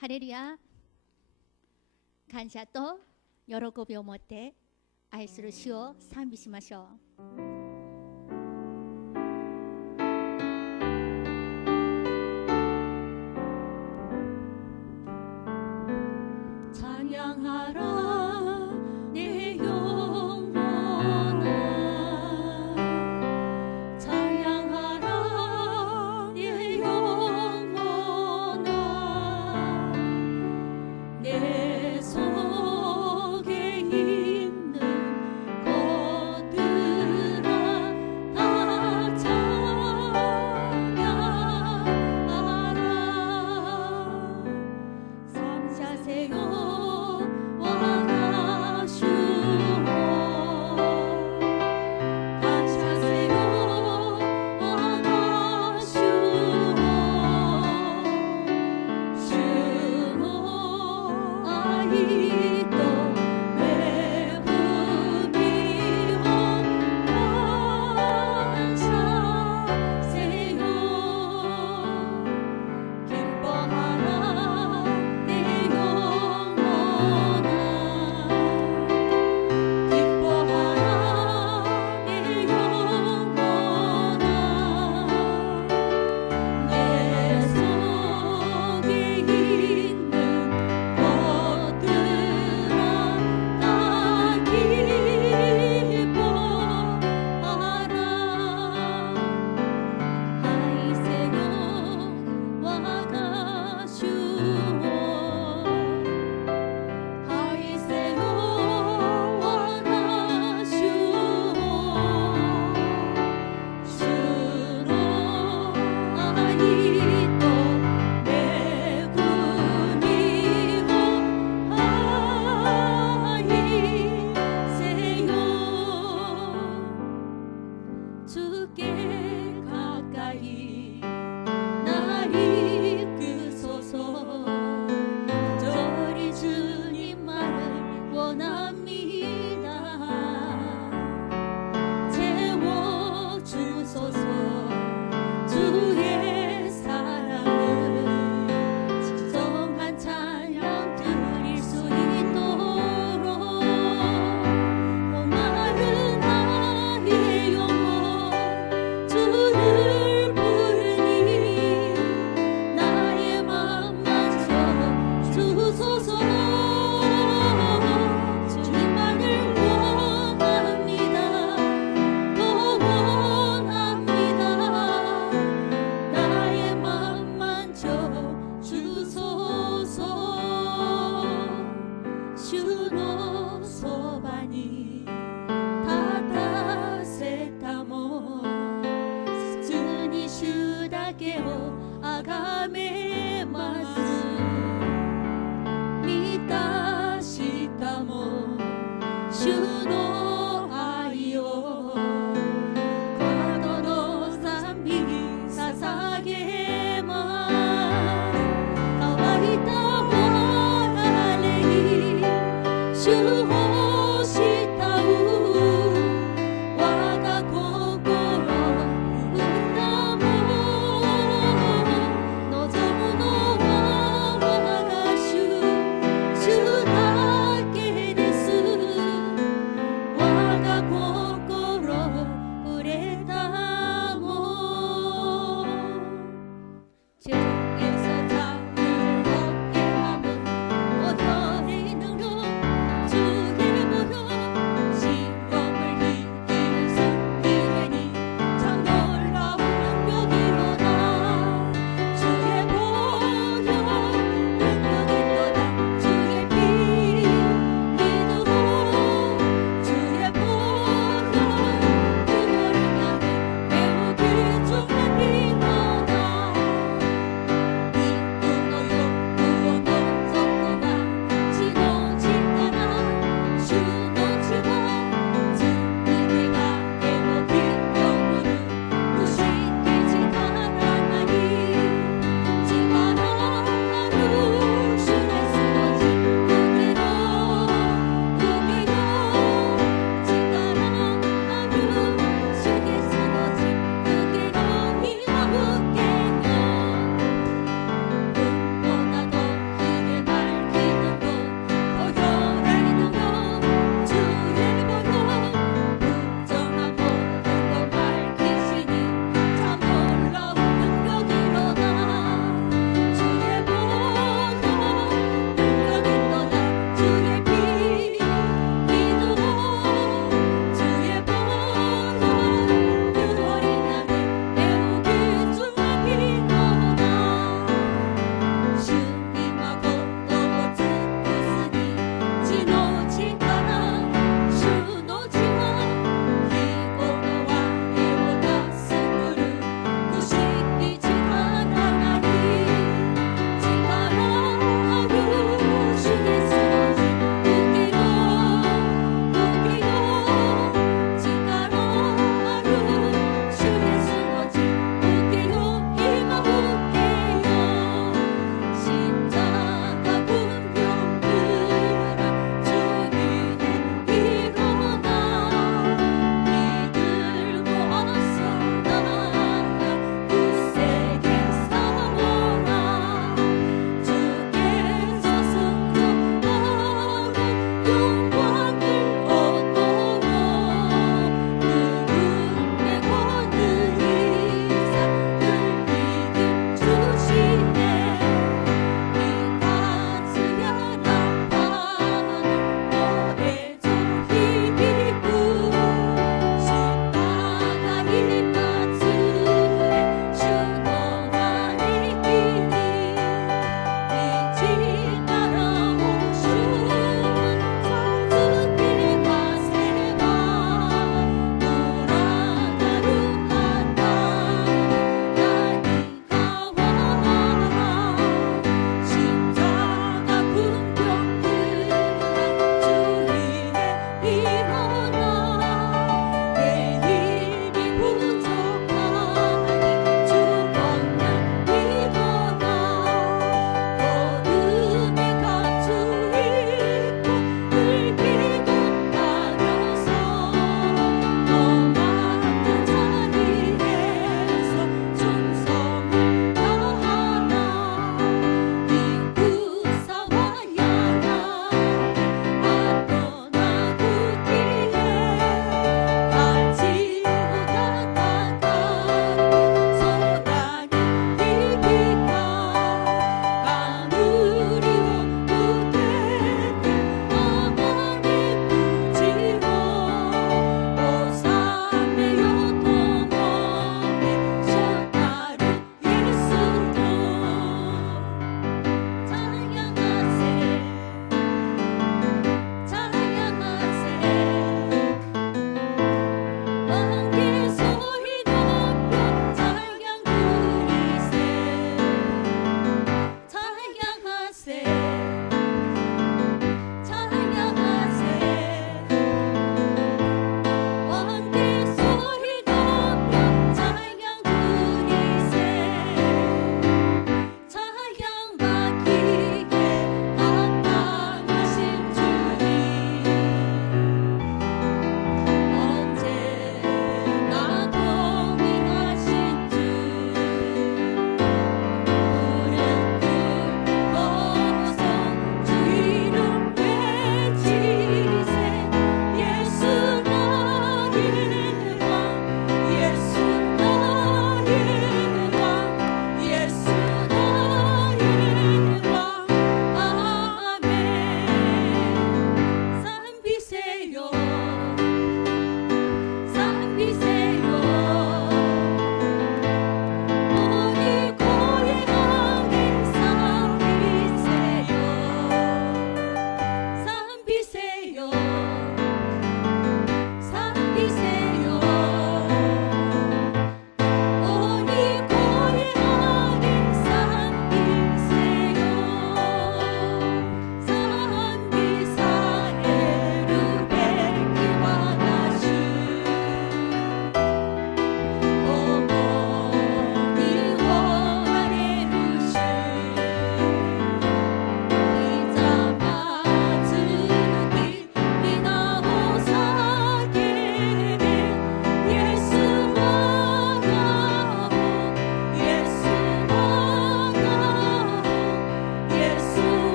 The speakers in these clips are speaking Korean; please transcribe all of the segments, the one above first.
ハレルヤ。感謝と喜びを持って愛する主を賛美しましょう。 찬양하라 내 영혼아 찬양하라 내 영혼아 내 속에 있는 것들아 다 찬양하라 삼자세요 주께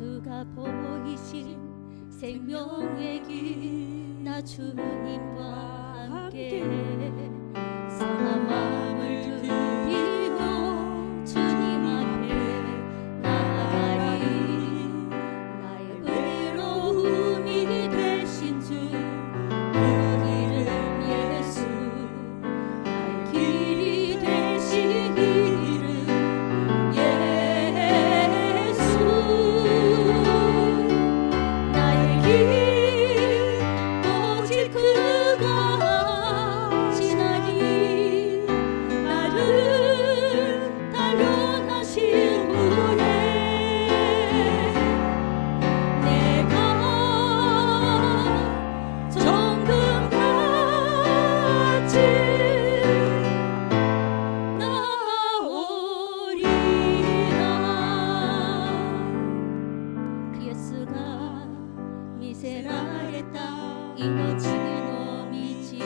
예수가 보이신 생명의 길 나 주님과 함께 상한 마음을 들이고 주님 앞에 나아가리 나의 의로움이 되신 주 그 이름 예수 나의 길이 되신 이름 예수 나의 길 오직 그가 지나니 나를 단련하신 후에 내가 정금같이 나오리라 그 예수가 미세라의 땅 이노치노 미치고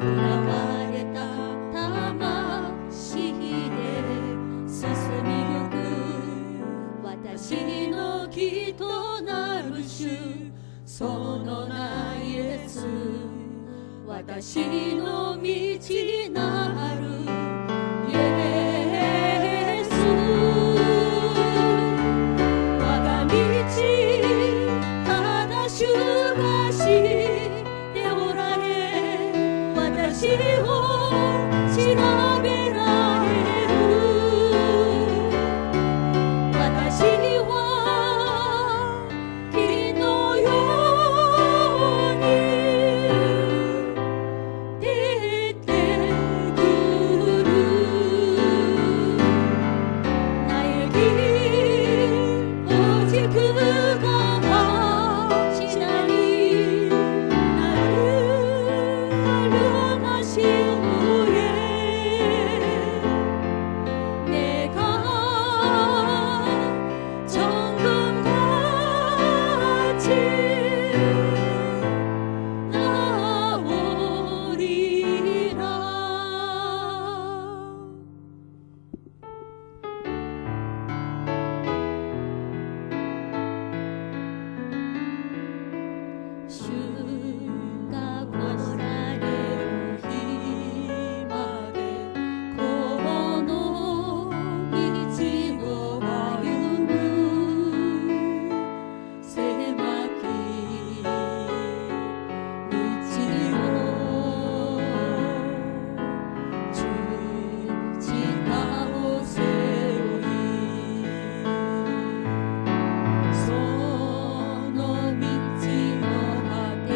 그라가의 땅 다마시히데 스스미구구 와타시の人なる主その名イエス私の道なるイエス我が道ただ主が知っておられ私を調べられる私は霧のように出てくる나의 길 오직 그가 지나니 나를 단련하신 후에 내가 정금같이 나오리라主が来られる日までこの道を歩む狭き道を十字架を背負いその道の果て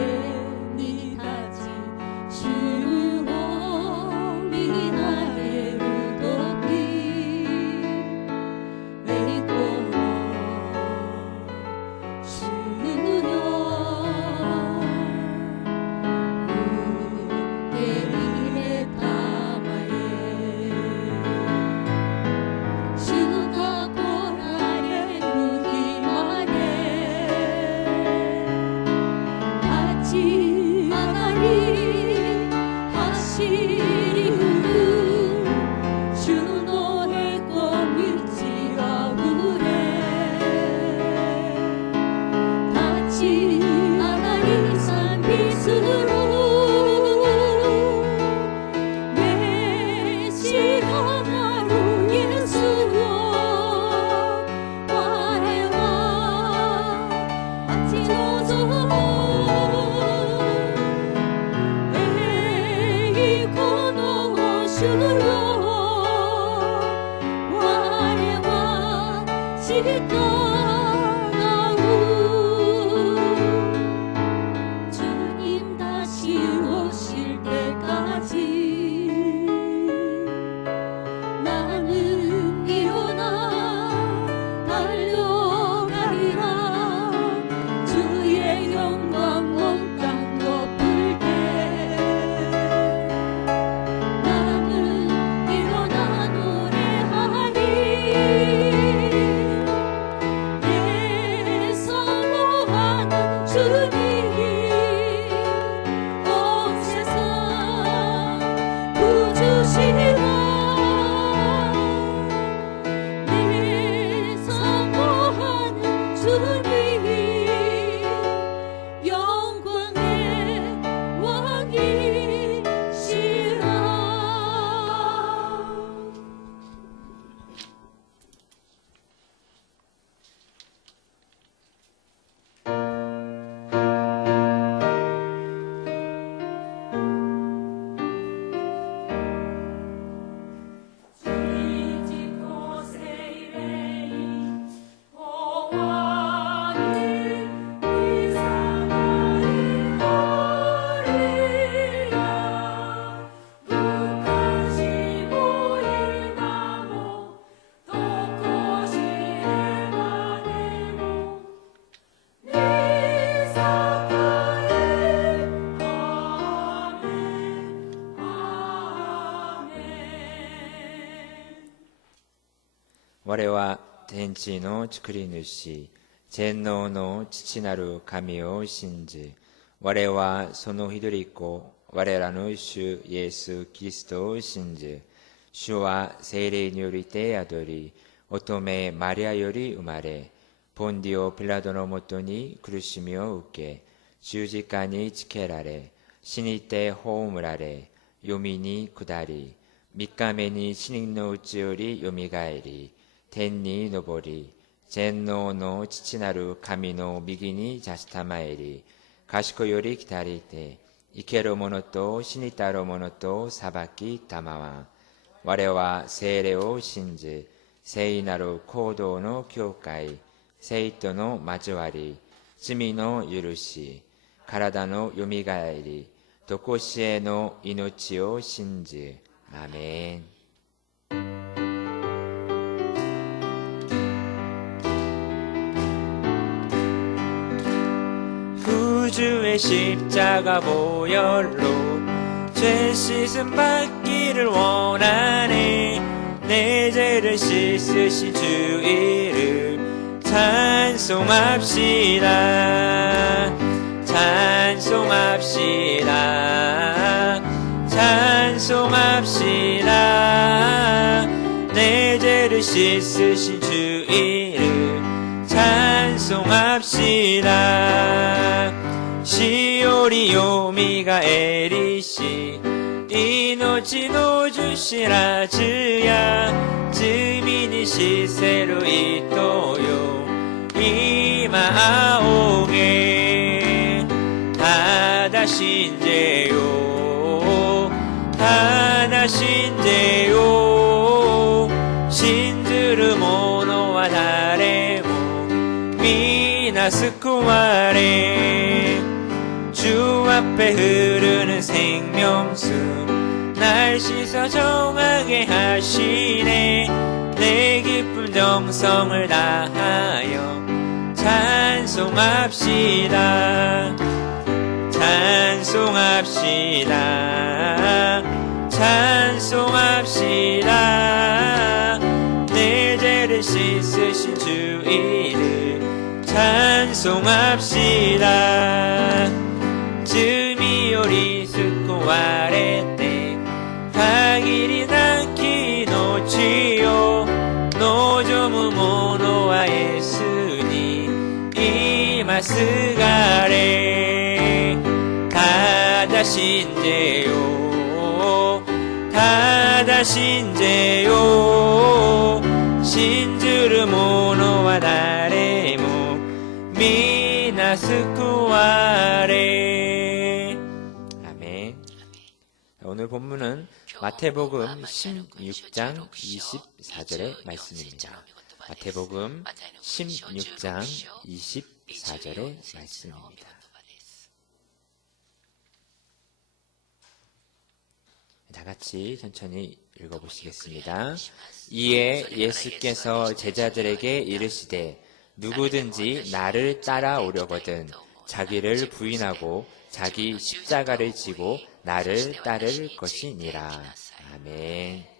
我は天地の作り主、全能の父なる神を信じ、我はその一人子、我らの主イエス・キリストを信じ、主は聖霊によりて宿り、乙女マリアより生まれ、ポンディオ・ピラトのもとに苦しみを受け、十字架につけられ、死にて葬られ、読みに下り、三日目に死人のうちよりよみがえり、天に昇り、全能の父なる神の右に座したまえり、賢より来たりて、生ける者と死にたる者と裁きたまわ。我は聖霊を信じ、聖なる行動の教会、聖との交わり、罪の許し、体のよみがえり、とこしえの命を信じ。アメン。구주의 십자가 보혈로 죄 씻음 받기를 원하네. 내 죄를 씻으신 주 이름 찬송합시다. 찬송합시다. 찬송합시다. 내 죄를 씻으신 주 이름 찬송합시다. 시오리 요미가 에리시命の주신 아즈야 주민이 시세로 이토요 이마 아오게 다다신제요 다다신제요 신주르 모노와 다레모 미나 스쿠와레 주 앞에 흐르는 생명수 날 씻어 정하게 하시네. 내 기쁨 정성을 다하여 찬송합시다. 찬송합시다. 찬송합시다. 내 죄를 씻으신 주 이름 찬송합시다. 주미요리 스코와레테限りなき命を望む者はイエスに今すがれただ信じよただ信じよ信じる者は誰も皆救われ。아멘. 오늘 본문은 마태복음 16장 24절의 말씀입니다. 마태복음 16장 24절의 말씀입니다. 다 같이 천천히 읽어보시겠습니다. 이에 예수께서 제자들에게 이르시되 누구든지 나를 따라오려거든 자기를 부인하고 자기 십자가를 지고 나를 따를 것이니라. 아멘.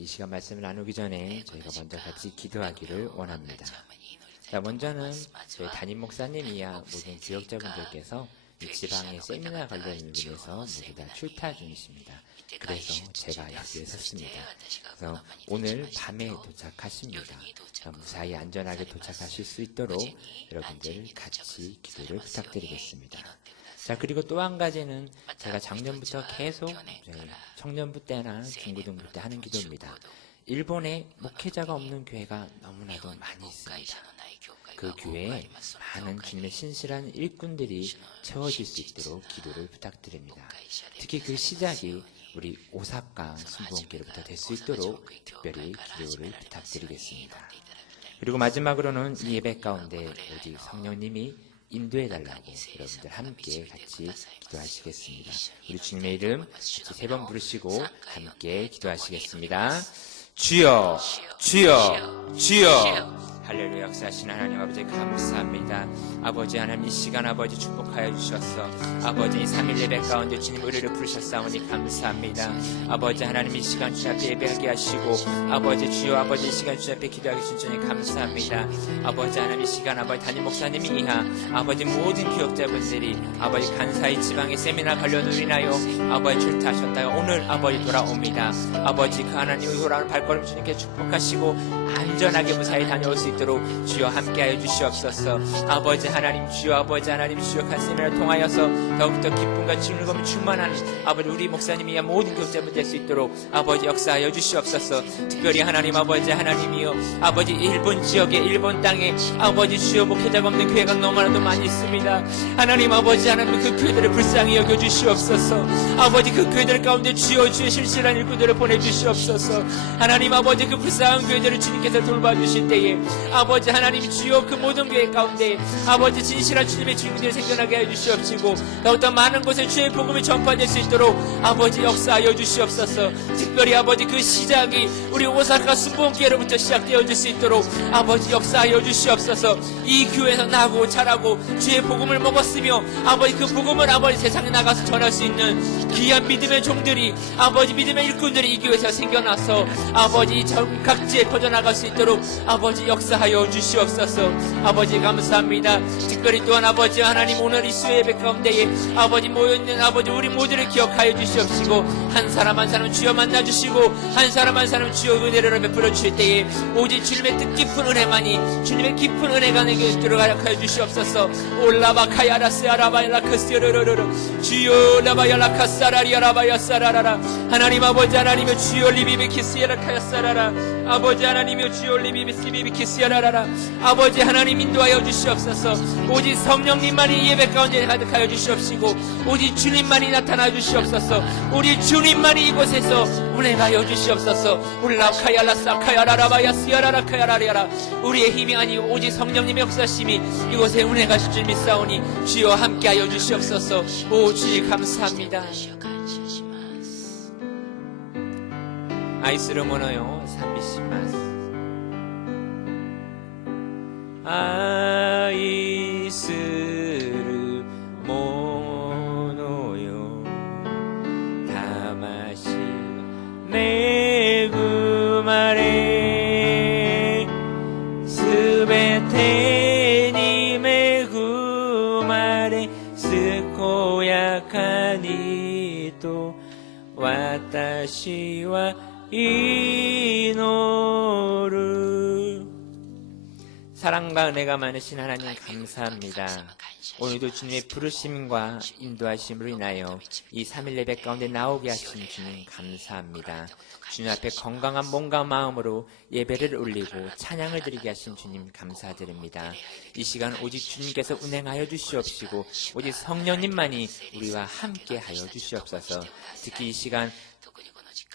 이 시간 말씀을 나누기 전에 저희가 먼저 같이 기도하기를 원합니다. 자, 먼저는 저희 담임 목사님이야 모든 교역자분들께서 이 지방의 세미나 관련을 위해서 모두 다 출타 중이십니다. 그래서 제가 여기에 섰습니다. 그래서 오늘 밤에 도착하십니다. 무사히 안전하게 도착하실 수 있도록 여러분들 같이 기도를 부탁드리겠습니다. 자, 그리고 또 한 가지는 제가 작년부터 계속 청년부 때나 중고등부 때 하는 기도입니다. 일본에 목회자가 없는 교회가 너무나도 많이 있습니다. 그 교회에 많은 주님의 신실한 일꾼들이 채워질 수 있도록 기도를 부탁드립니다. 특히 그 시작이 우리 오사카 순복음교회로부터 될 수 있도록 특별히 기도를 부탁드리겠습니다. 그리고 마지막으로는 이 예배 가운데 오직 성령님이 인도해달라고 여러분들 함께 같이 기도하시겠습니다. 우리 주님의 이름 같이 3번 부르시고 함께 기도하시겠습니다. 주여, 주여, 주여. 할렐루야. 역사하신 하나님 아버지 감사합니다. 아버지 하나님 이 시간 아버지 축복하여 주셨어. 아버지 이 3일 예배 가운데 주님 우리를 부르셨사오니 감사합니다. 아버지 하나님 이 시간 주 앞에 예배하게 하시고 아버지 주여 아버지 이 시간 주 앞에 기도하게 주신 주님 감사합니다. 아버지 하나님 이 시간 아버지 담임 목사님이 이하 아버지 모든 기억자분들이 아버지 간사이 지방의 세미나 관련으로 인하여 아버지 출타하셨다가 오늘 아버지 돌아옵니다. 아버지 그 하나님의 돌아오는 발걸음 주님께 축복하시고 안전하게 무사히 다녀올 수 있도록 주여 함께하여 주시옵소서. 아버지 하나님 주여 아버지 하나님 주여 간 세미나를 통하여서 더욱더 기쁨과 즐거움이 충만한 아버지 우리 목사님이야 모든 교육자분 될 수 있도록 아버지 역사하여 주시옵소서. 특별히 하나님 아버지 하나님이여 아버지 일본 지역에 일본 땅에 아버지 주여 목회자가 없는 교회가 너무나도 많이 있습니다. 하나님 아버지 하나님 그 교회들을 불쌍히 여겨 주시옵소서. 아버지 그 교회들 가운데 주여 주의 실실한 일꾼들을 보내주시옵소서. 하나님 아버지 그 불쌍한 교회들을 주님께서 돌봐주실 때에 아버지 하나님 주여 그 모든 교회 가운데 아버지 진실한 주님의 증인들이 생겨나게 해주시옵시고 더욱더 많은 곳에 주의 복음이 전파될 수 있도록 아버지 역사하여 주시옵소서. 특별히 아버지 그 시작이 우리 오사카 순복음교회로부터 시작되어질 수 있도록 아버지 역사하여 주시옵소서. 이 교회에서 나고 자라고 주의 복음을 먹었으며 아버지 그 복음을 아버지 세상에 나가서 전할 수 있는 귀한 믿음의 종들이 아버지 믿음의 일꾼들이 이 교회에서 생겨나서 아버지 전 각지에 퍼져나갈 수 있도록 아버지 역사하여 주시옵소서. 아버지 감사합니다. 특별히 또한 아버지 하나님 오늘 이 수요 예배 가운데에 아버지 모여있는 아버지 우리 모두를 기억하여 주시옵시고 한 사람 한 사람 주여 만나주시고 한 사람 한 사람 주여 은혜를 베풀어 주실 때에 오직 주님의 뜻깊은 은혜만이 주님의 깊은 은혜가 내게 들어가게 하여 주시옵소서. 올라바카야라스야라바야라크스여르르르 주여 라바야라카사라리야라바야사라라라 하나님 아버지 하나님의 주여 리비비키스야라카야사라라 아버지 하나님의 주여 리비비키스야라라라 아버지 하나님 인도하여 주시옵소서. 오직 성령님만이 예배 가운데 가득하여 주시옵시고 오직 주님만이 나타나 주시옵소서. 우리 주님만이 이곳에서 운행하여 주시옵소서. 울라카야라사카야라라바야스야라라카야라리야라 우리의 힘이 아니오 오직 성령님의 역사심이 이곳에 운행하실 줄 믿사오니 주여 함께하여 주시옵소서. 오 주님 감사합니다. 아이스를 모노요 산비시마스 아이스를 모노요 다마시 메구마레 스베테 니 메구마레 스코야카니 또 와타시와 이노르 사랑과 은혜가 많으신 하나님 감사합니다. 오늘도 주님의 부르심과 인도하심으로 인하여 이 3일 예배 가운데 나오게 하신 주님 감사합니다. 주님 앞에 건강한 몸과 마음으로 예배를 올리고 찬양을 드리게 하신 주님 감사드립니다. 이 시간 오직 주님께서 운행하여 주시옵시고 오직 성령님만이 우리와 함께 하여 주시옵소서. 특히 이 시간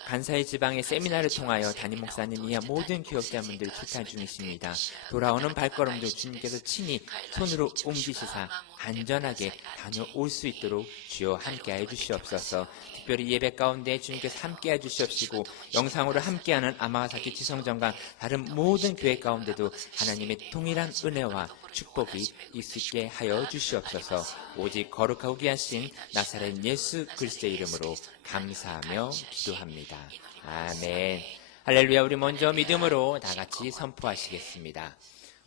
간사이 지방의 세미나를 통하여 담임 목사님 이하 모든 교역자분들 출탄 중이십니다. 돌아오는 발걸음도 주님께서 친히 손으로 옮기시사 안전하게 다녀올 수 있도록 주여 함께하여 주시옵소서. 특별히 예배 가운데 주님께서 함께해 주시옵시고 영상으로 함께하는 아마가사키 지성전과 다른 모든 교회 가운데도 하나님의 동일한 은혜와 축복이 있게 하여 주시옵소서. 오직 거룩하고 귀하신 나사렛 예수 그리스도의 이름으로 감사하며 기도합니다. 아멘. 할렐루야. 우리 먼저 믿음으로 다 같이 선포하시겠습니다.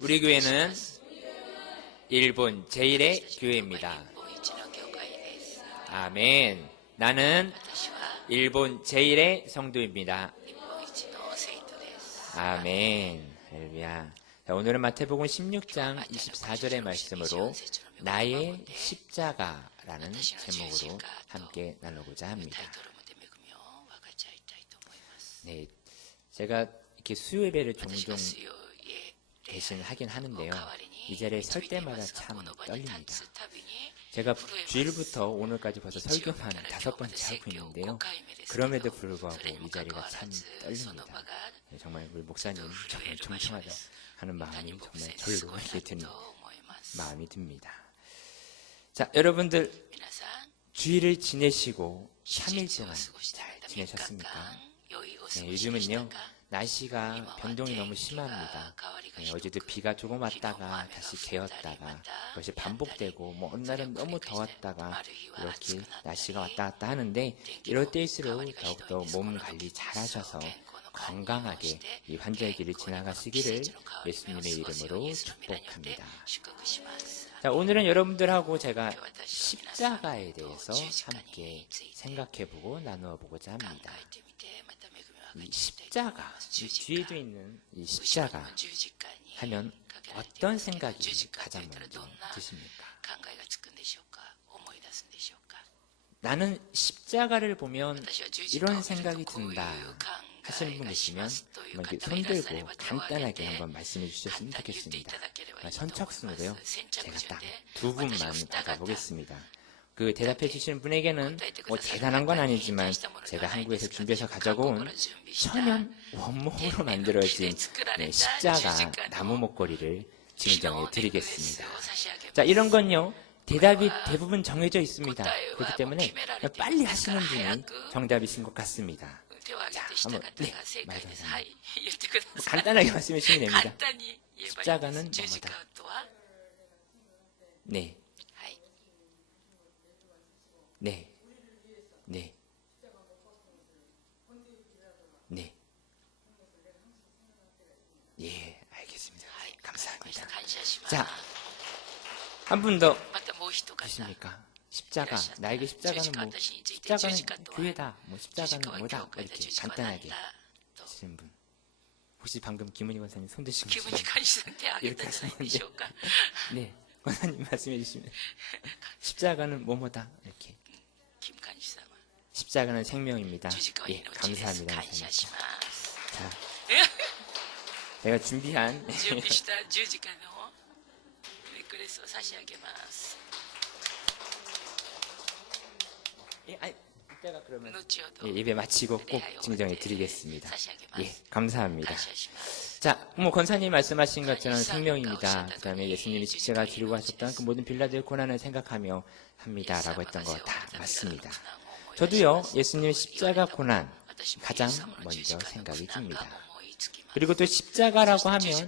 우리 교회는 일본 제1의 교회입니다. 아멘. 나는 일본 제1의 성도입니다. 아멘. 할렐루야. 자, 오늘은 마태복음 16장 24절의 말씀으로 나의 십자가라는 제목으로 함께 나누고자 합니다. 네, 제가 이렇게 수요 예배를 종종 대신하긴 하는데요. 이 자리에 설 때마다 참 떨립니다. 제가 주일부터 오늘까지 벌써 설교만 5번째 하고 있는데요. 그럼에도 불구하고 이 자리가 참 떨립니다. 네, 정말 우리 목사님 정말 존경하다 하는 마음이 정말 절로 이렇게 드는 마음이 듭니다. 자, 여러분들 주일을 지내시고 3일 동안 잘 지내셨습니까? 네, 요즘은요 날씨가 변동이 너무 심합니다. 네, 어제도 비가 조금 왔다가 다시 개었다가 그것이 반복되고 뭐 어느 날은 너무 더웠다가 이렇게 날씨가 왔다 갔다 하는데 이럴 때일수록 더욱더 몸 관리 잘 하셔서 건강하게 이 환절기를 길을 지나가시기를 예수님의 이름으로 축복합니다. 자, 오늘은 여러분들하고 제가 십자가에 대해서 함께 생각해보고 나누어보고자 합니다. 이 십자가, 이 뒤에도 있는 이 십자가 하면 어떤 생각이 가장 먼저 드십니까? 나는 십자가를 보면 이런 생각이 든다 하시는 분 계시면 이렇게 손들고 간단하게 한번 말씀해 주셨으면 좋겠습니다. 선착순으로요, 제가 딱 2분만 받아보겠습니다. 그 대답해 주시는 분에게는 뭐 대단한 건 아니지만 제가 한국에서 준비해서 가져온 천연 원목으로 만들어진 십자가 나무 목걸이를 증정해 드리겠습니다. 자, 이런 건요 대답이 대부분 정해져 있습니다. 그렇기 때문에 빨리 하시는 분이 정답이신 것 같습니다. 자, 한번 말씀하세요. 간단하게 말씀해 주시면 됩니다. 십자가는 뭐다? 네. 네. 네. 네. 예, 알겠습니다. 감사합니다. 자, 한 분 더 계십니까? 십자가, 나에게 십자가는 뭐, 십자가는 교회다, 뭐 십자가는 뭐다, 이렇게 간단하게 하시는 분. 혹시 방금 김은희 권사님 손 드신 거 이렇게 하시는데, 네, 권사님 말씀해 주시면 십자가는 뭐뭐다 이렇게. 십자가는 생명입니다. 예, 감사합니다. 권사님. 자, 제가 준비한 예, 아니, 이따가 그러면 예배 마치고 꼭 증정해 드리겠습니다. 예, 감사합니다. 자, 뭐 권사님 말씀하신 것처럼 생명입니다. 그 다음에 예수님이 십자가 지르고 하셨던 그 모든 빌라들의 고난을 생각하며 합니다라고 했던 거 다 맞습니다. 저도요, 예수님의 십자가 고난 가장 먼저 생각이 듭니다. 그리고 또 십자가라고 하면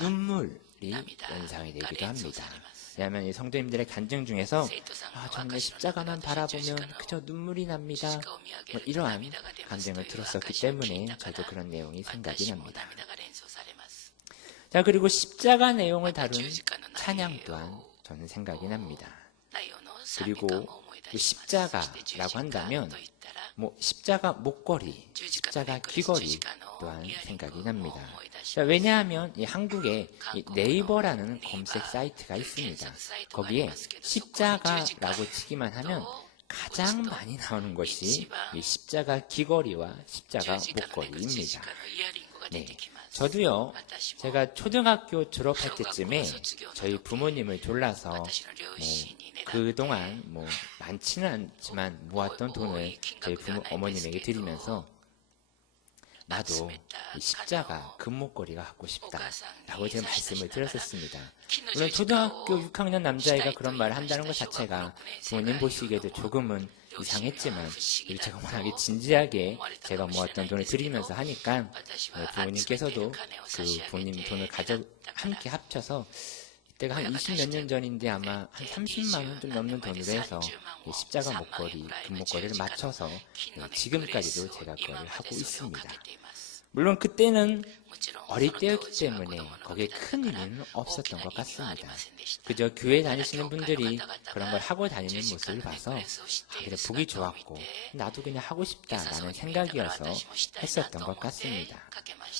눈물이 연상이 되기도 합니다. 왜냐하면 이 성도님들의 간증 중에서 정말 십자가만 바라보면 그저 눈물이 납니다. 뭐 이러한 간증을 들었었기 때문에 저도 그런 내용이 생각이 납니다. 자, 그리고 십자가 내용을 다룬 찬양 또한 저는 생각이 납니다. 그리고 그 십자가라고 한다면 뭐 십자가 목걸이, 십자가 귀걸이 또한 생각이 납니다. 자, 왜냐하면 이 한국에 이 네이버라는 검색 사이트가 있습니다. 거기에 십자가라고 치기만 하면 가장 많이 나오는 것이 이 십자가 귀걸이와 십자가 목걸이입니다. 네, 저도요, 제가 초등학교 졸업할 때쯤에 저희 부모님을 졸라서 그동안 많지는 않지만 모았던 돈을 저희 어머님에게 드리면서 나도 이 십자가 금목걸이가 갖고 싶다라고 제가 말씀을 드렸었습니다. 물론 초등학교 6학년 남자애가 그런 말을 한다는 것 자체가 부모님 보시기에도 조금은 이상했지만 제가 워낙에 진지하게 제가 모았던 돈을 드리면서 하니까 부모님께서도 그 부모님 돈을 함께 합쳐서 이때가 한 20몇 년 전인데 아마 한 30만 원 좀 넘는 돈으로 해서 십자가 목걸이, 금목걸이를 맞춰서 지금까지도 제가 그걸 하고 있습니다. 물론 그때는 어릴 때였기 때문에 거기에 큰 의미는 없었던 것 같습니다. 그저 교회 다니시는 분들이 그런 걸 하고 다니는 모습을 봐서 그냥 보기 좋았고 나도 그냥 하고 싶다라는 생각이어서 했었던 것 같습니다.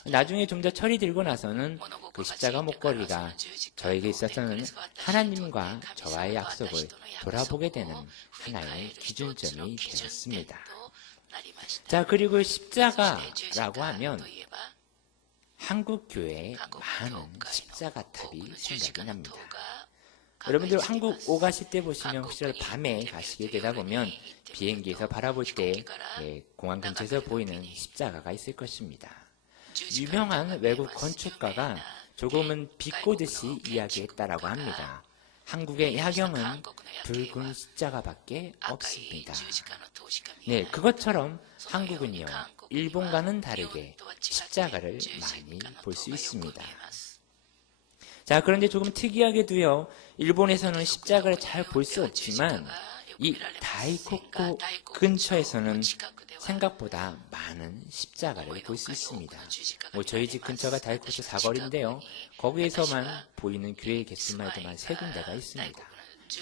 나중에 좀 더 철이 들고 나서는 그 십자가 목걸이가 저에게 있어서는 하나님과 저와의 약속을 돌아보게 되는 하나의 기준점이 되었습니다. 자, 그리고 십자가라고 하면 한국 교회에 많은 십자가 탑이 생각이 납니다. 여러분들 한국 오가실 때 보시면 혹시 밤에 가시게 되다 보면 비행기에서 바라볼 때 공항 근처에서 보이는 십자가가 있을 것입니다. 유명한 외국 건축가가 조금은 비꼬듯이 이야기했다라고 합니다. 한국의 야경은 붉은 십자가밖에 없습니다. 네, 그것처럼 한국은요, 일본과는 다르게 십자가를 많이 볼 수 있습니다. 자, 그런데 조금 특이하게도요, 일본에서는 십자가를 잘 볼 수 없지만 이 다이코쿠 근처에서는 생각보다 많은 십자가를 볼 수 있습니다. 저희 집 근처가 다이코쿠 사거리인데요, 거기에서만 보이는 교회 개수만 해도 한 3군데가 있습니다.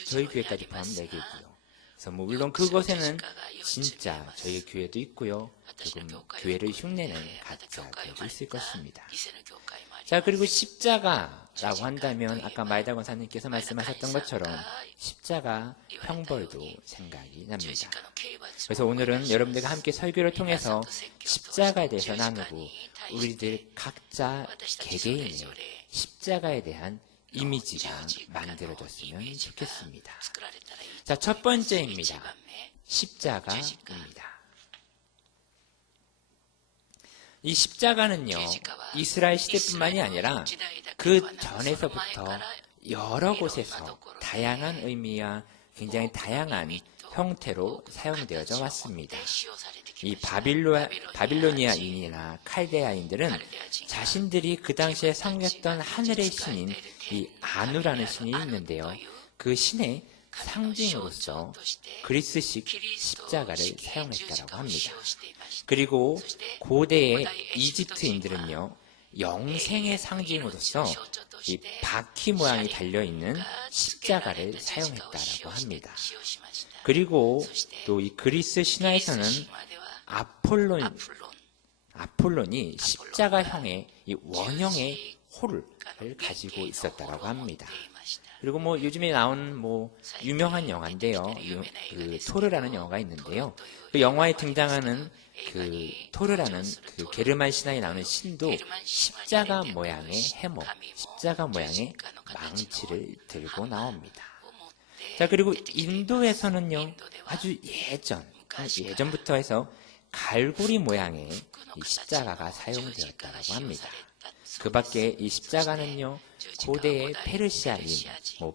저희 교회까지 포함 4개고요. 그래서 물론 그곳에는 진짜 저희 교회도 있고요, 조금 교회를 흉내낸 가짜 교회도 있을 것입니다. 자, 그리고 십자가라고 한다면 아까 마에다 권사님께서 말씀하셨던 것처럼 십자가 형벌도 생각이 납니다. 그래서 오늘은 여러분들과 함께 설교를 통해서 십자가에 대해서 나누고 우리들 각자 개개인의 십자가에 대한 이미지가 만들어졌으면 좋겠습니다. 자, 첫 번째입니다. 십자가입니다. 이 십자가는요, 이스라엘 시대뿐만이 아니라 그 전에서부터 여러 곳에서 다양한 의미와 굉장히 다양한 형태로 사용되어져 왔습니다. 이 바빌로니아인이나 칼데아인들은 자신들이 그 당시에 섬겼던 하늘의 신인 이 아누라는 신이 있는데요, 그 신의 상징으로서 그리스식 십자가를 사용했다고 합니다. 그리고 고대의 이집트인들은요, 영생의 상징으로서 이 바퀴 모양이 달려있는 십자가를 사용했다고 합니다. 그리고 또 이 그리스 신화에서는 아폴론이 십자가형의 이 원형의 홀을 가지고 있었다고 합니다. 그리고 요즘에 나온 유명한 영화인데요, 그 토르라는 영화가 있는데요, 그 영화에 등장하는 그 토르라는 그 게르만 신화에 나오는 신도 십자가 모양의 해머, 십자가 모양의 망치를 들고 나옵니다. 자, 그리고 인도에서는요, 아주 예전부터 해서 갈고리 모양의 이 십자가가 사용되었다고 합니다. 그 밖에 이 십자가는요, 고대의 페르시아인,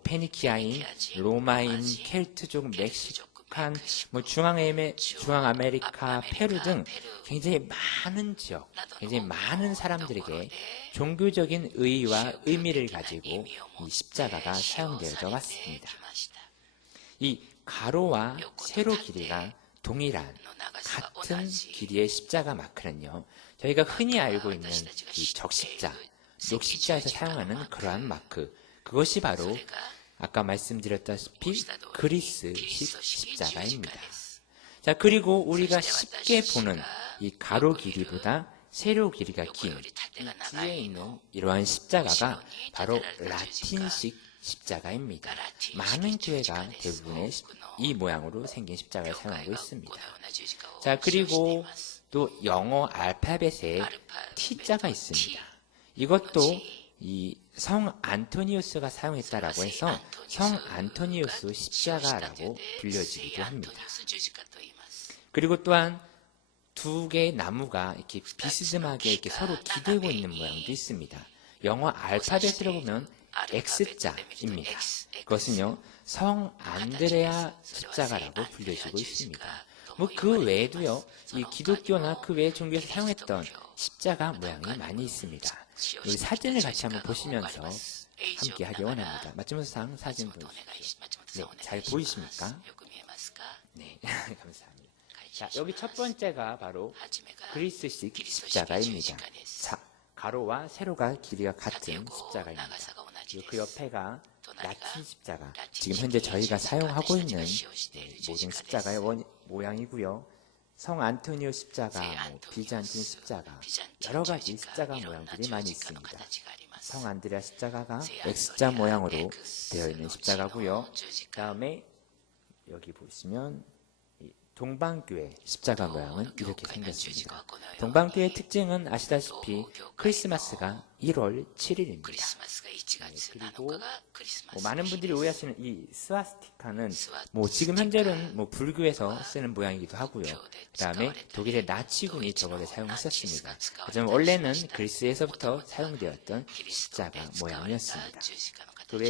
페니키아인, 로마인, 켈트족, 멕시칸, 중앙아메리카, 페루 등 굉장히 많은 지역, 굉장히 많은 사람들에게 종교적인 의의와 의미를 가지고 이 십자가가 사용되어져 왔습니다. 이 가로와 세로 길이가 동일한 같은 길이의 십자가 마크는요, 저희가 흔히 알고 있는 이 적십자, 녹십자에서 사용하는 그러한 마크, 그것이 바로 아까 말씀드렸다시피 그리스식 십자가입니다. 자, 그리고 우리가 쉽게 보는 이 가로 길이보다 세로 길이가 긴 이 뒤에 있는 이러한 십자가가 바로 라틴식 십자가입니다. 많은 교회가 대부분의 이 모양으로 생긴 십자가를 사용하고 있습니다. 자, 그리고 또 영어 알파벳에 T자가 있습니다. 이것도 이 성 안토니우스가 사용했다라고 해서 성 안토니우스 십자가라고 불려지기도 합니다. 그리고 또한 두 개의 나무가 이렇게 비스듬하게 이렇게 서로 기대고 있는 모양도 있습니다. 영어 알파벳으로 보면 X자입니다. 그것은요, 성 안드레아 십자가라고 불려지고 있습니다. 그 외에도요, 이 기독교나 그 외의 종교에서 사용했던 십자가 모양이 많이 있습니다. 이 사진을 같이 한번 보시면서 함께 하기 원합니다. 마츠모토상 사진 보여주십시오. 네, 잘 보이십니까? 네, 감사합니다. 자, 여기 첫 번째가 바로 그리스식 십자가입니다. 가로와 세로가 길이가 같은 십자가입니다. 그리고 그 옆에가 라틴 십자가, 지금 현재 저희가 사용하고 있는 모든 십자가의 모양이고요. 성 안토니오 십자가, 비잔틴 십자가, 여러 가지 십자가 모양들이 많이 있습니다. 성 안드레아 십자가가 X자 모양으로 되어 있는 십자가고요. 다음에 여기 보시면 동방교회 십자가 모양은 이렇게 생겼습니다. 동방교회의 특징은 아시다시피 크리스마스가 1월 7일입니다. 그리고 많은 분들이 오해하시는 이 스와스티카는 지금 현재는 불교에서 쓰는 모양이기도 하고요. 그 다음에 독일의 나치군이 저거를 사용했었습니다. 하지만 원래는 그리스에서부터 사용되었던 십자가 모양이었습니다. 왜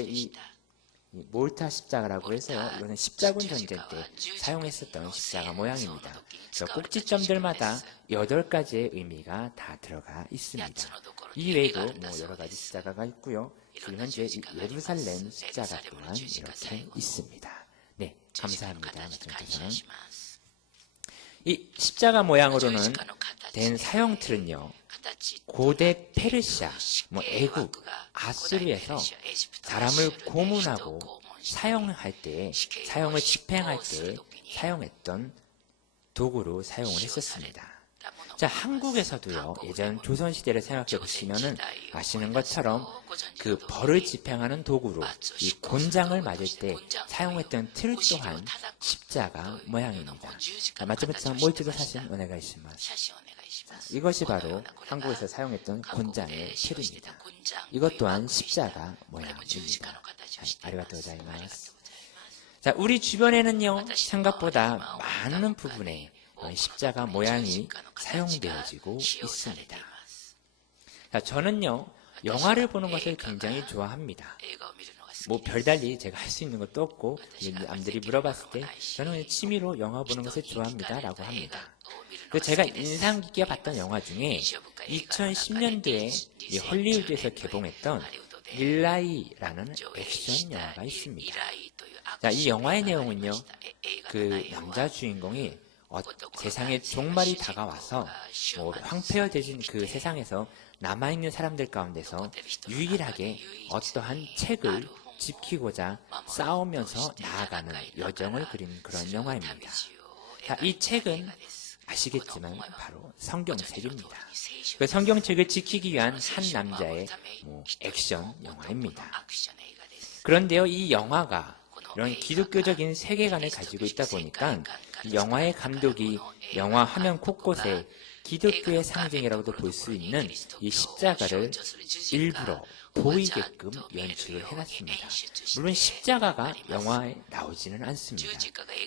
이 몰타 십자가라고 해서요. 이거는 십자군 전쟁 때 사용했었던 십자가 모양입니다. 꼭지점들마다 8가지의 의미가 다 들어가 있습니다. 이외에도 여러 가지 십자가가 있고요. 지금 현재 이 예루살렘 십자가 또한 이렇게 있습니다. 네, 감사합니다. 이 십자가 모양으로는 된 사형틀은요. 고대 페르시아, 애국, 아수르에서 사람을 고문하고 사형할 때, 사형을 집행할 때 사용했던 도구로 사용을 했었습니다. 자, 한국에서도요, 예전 조선시대를 생각해 보시면은 아시는 것처럼 그 벌을 집행하는 도구로 이 곤장을 맞을 때 사용했던 틀 또한 십자가 모양입니다. 마지막으로 모이트도 사신 은혜가 있습니다. 이것이 바로 한국에서 사용했던 곤장의 틀입니다. 이것 또한 십자가 모양입니다. 아리가토 고자이마스. 자, 우리 주변에는요, 생각보다 많은 부분에 십자가 모양이 사용되어지고 있습니다. 자, 저는요, 영화를 보는 것을 굉장히 좋아합니다. 별달리 제가 할 수 있는 것도 없고, 남들이 물어봤을 때 저는 취미로 영화 보는 것을 좋아합니다 라고 합니다. 제가 인상 깊게 봤던 영화 중에 2010년도에 헐리우드에서 개봉했던 밀라이라는 액션 영화가 있습니다. 자, 이 영화의 내용은요, 그 남자 주인공이 세상에 종말이 다가와서 황폐화되진 그 세상에서 남아있는 사람들 가운데서 유일하게 어떠한 책을 지키고자 싸우면서 나아가는 여정을 그린 그런 영화입니다. 자, 이 책은 아시겠지만 바로 성경책입니다. 그 성경책을 지키기 위한 한 남자의 액션 영화입니다. 그런데요, 이 영화가 이런 기독교적인 세계관을 가지고 있다 보니까 이 영화의 감독이 영화 화면 곳곳에 기독교의 상징이라고도 볼 수 있는 이 십자가를 일부러 보이게끔 연출을 해놨습니다. 물론 십자가가 영화에 나오지는 않습니다.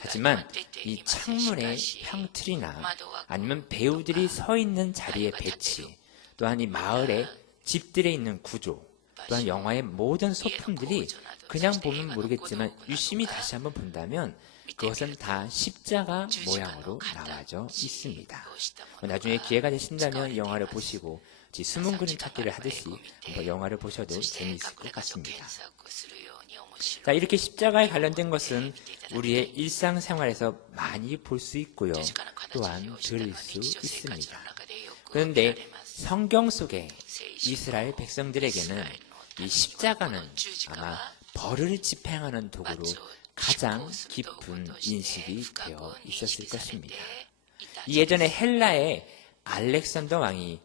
하지만 이 창문의 형틀이나 아니면 배우들이 서 있는 자리의 배치, 또한 이 마을의 집들에 있는 구조, 또한 영화의 모든 소품들이 그냥 보면 모르겠지만 유심히 다시 한번 본다면 그것은 다 십자가 모양으로 나와져 있습니다. 나중에 기회가 되신다면 영화를 보시고 숨은 그림 찾기를 하듯이 영화를 보셔도 재미있을 것 같습니다. 자, 이렇게 십자가에 관련된 것은 우리의 일상생활에서 많이 볼 수 있고요. 또한 들을 수 있습니다. 그런데 성경 속에 이스라엘 백성들에게는 이 십자가는 아마 벌을 집행하는 도구로 가장 깊은 인식이 되어 있었을 것입니다. 예전에 헬라의 알렉산더 왕이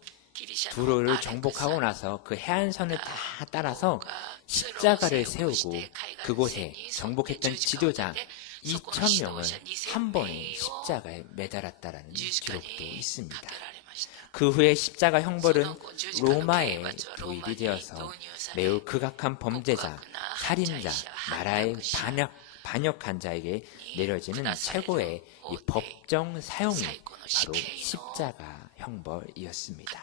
두로를 정복하고 나서 그 해안선을 다 따라서 십자가를 세우고 그곳에 정복했던 지도자 2,000명을 한 번에 십자가에 매달았다라는 기록도 있습니다. 그 후에 십자가 형벌은 로마에 도입이 되어서 매우 극악한 범죄자, 살인자, 나라에 반역한 자에게 내려지는 최고의 이 법정 사용이 바로 십자가 형벌이었습니다.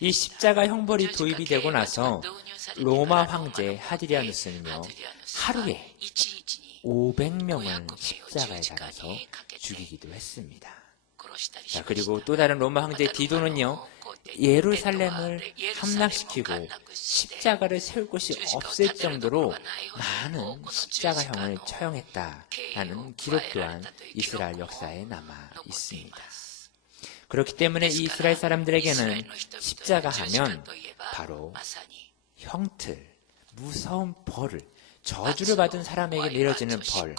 이 십자가 형벌이 도입이 되고 나서 로마 황제 하드리아누스는요, 하루에 500명을 십자가에 달아서 죽이기도 했습니다. 자, 그리고 또 다른 로마 황제 디도는요, 예루살렘을 함락시키고 십자가를 세울 곳이 없을 정도로 많은 십자가형을 처형했다라는 기록 또한 이스라엘 역사에 남아 있습니다. 그렇기 때문에 이 이스라엘 사람들에게는 십자가 하면 바로 형틀, 무서운 벌을, 저주를 받은 사람에게 내려지는 벌,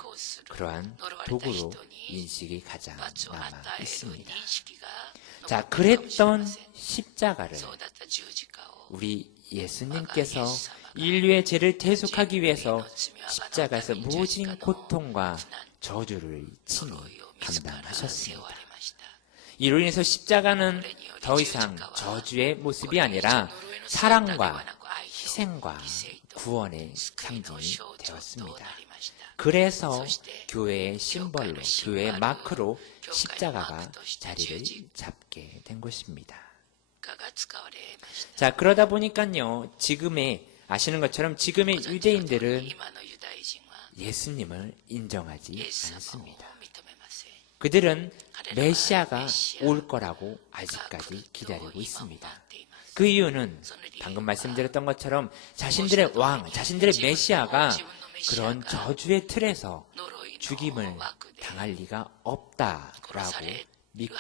그러한 도구로 인식이 가장 남아 있습니다. 자, 그랬던 십자가를 우리 예수님께서 인류의 죄를 대속하기 위해서 십자가에서 모진 고통과 저주를 친히 감당하셨습니다. 이로 인해서 십자가는 더 이상 저주의 모습이 아니라 사랑과 희생과 구원의 상징이 되었습니다. 그래서 교회의 심벌로, 교회의 마크로 십자가가 자리를 잡게 된 것입니다. 자, 그러다 보니까요, 아시는 것처럼 지금의 유대인들은 예수님을 인정하지 않습니다. 그들은 메시아가 올 거라고 아직까지 기다리고 있습니다. 그 이유는 방금 말씀드렸던 것처럼 자신들의 왕, 자신들의 메시아가 그런 저주의 틀에서 죽임을 당할 리가 없다라고 믿고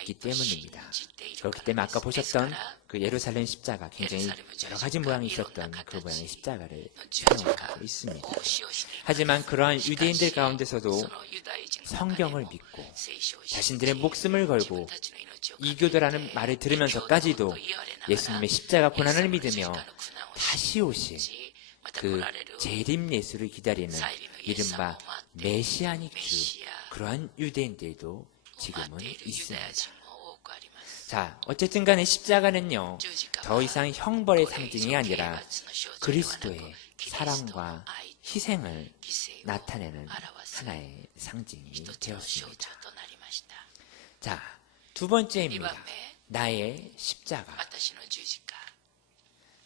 있기 때문입니다. 그렇기 때문에 아까 보셨던 그 예루살렘 십자가, 굉장히 여러 가지 모양이 있었던 그 모양의 십자가를 사용하고 있습니다. 하지만 그러한 유대인들 가운데서도 성경을 믿고 자신들의 목숨을 걸고 이교도라는 말을 들으면서까지도 예수님의 십자가 고난을 믿으며 다시 오실 그 재림 예수를 기다리는 이른바 메시아닉 주, 그러한 유대인들도 지금은 있습니다. 자, 어쨌든 간에 십자가는요, 더 이상 형벌의 상징이 아니라 그리스도의 사랑과 희생을 나타내는 하나의 상징이 되었습니다. 자, 두 번째입니다. 나의 십자가.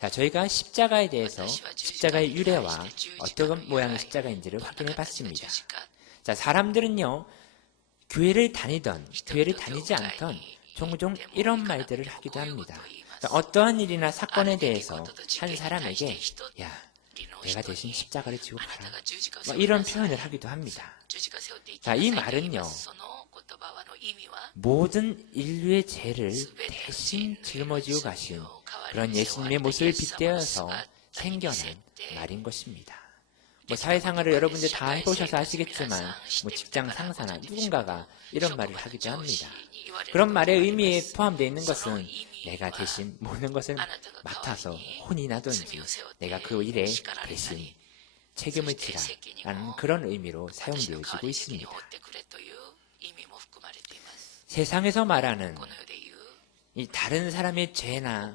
자, 저희가 십자가에 대해서 십자가의 유래와 어떤 모양의 십자가인지를 확인해 봤습니다. 자, 사람들은요, 교회를 다니지 않던 종종 이런 말들을 하기도 합니다. 자, 어떠한 일이나 사건에 대해서 한 사람에게 야, 내가 대신 십자가를 지고 가라, 이런 표현을 하기도 합니다. 자, 이 말은요, 모든 인류의 죄를 대신 짊어지고 가신 그런 예수님의 모습을 빗대어서 생겨난 말인 것입니다. 사회생활을 여러분들 다 해보셔서 아시겠지만 직장 상사나 누군가가 이런 말을 하기도 합니다. 그런 말의 의미에 포함되어 있는 것은 내가 대신 모든 것을 맡아서 혼이 나든지 내가 그 일에 대신 책임을 지라 라는 그런 의미로 사용되어지고 있습니다. 세상에서 말하는 이 다른 사람의 죄나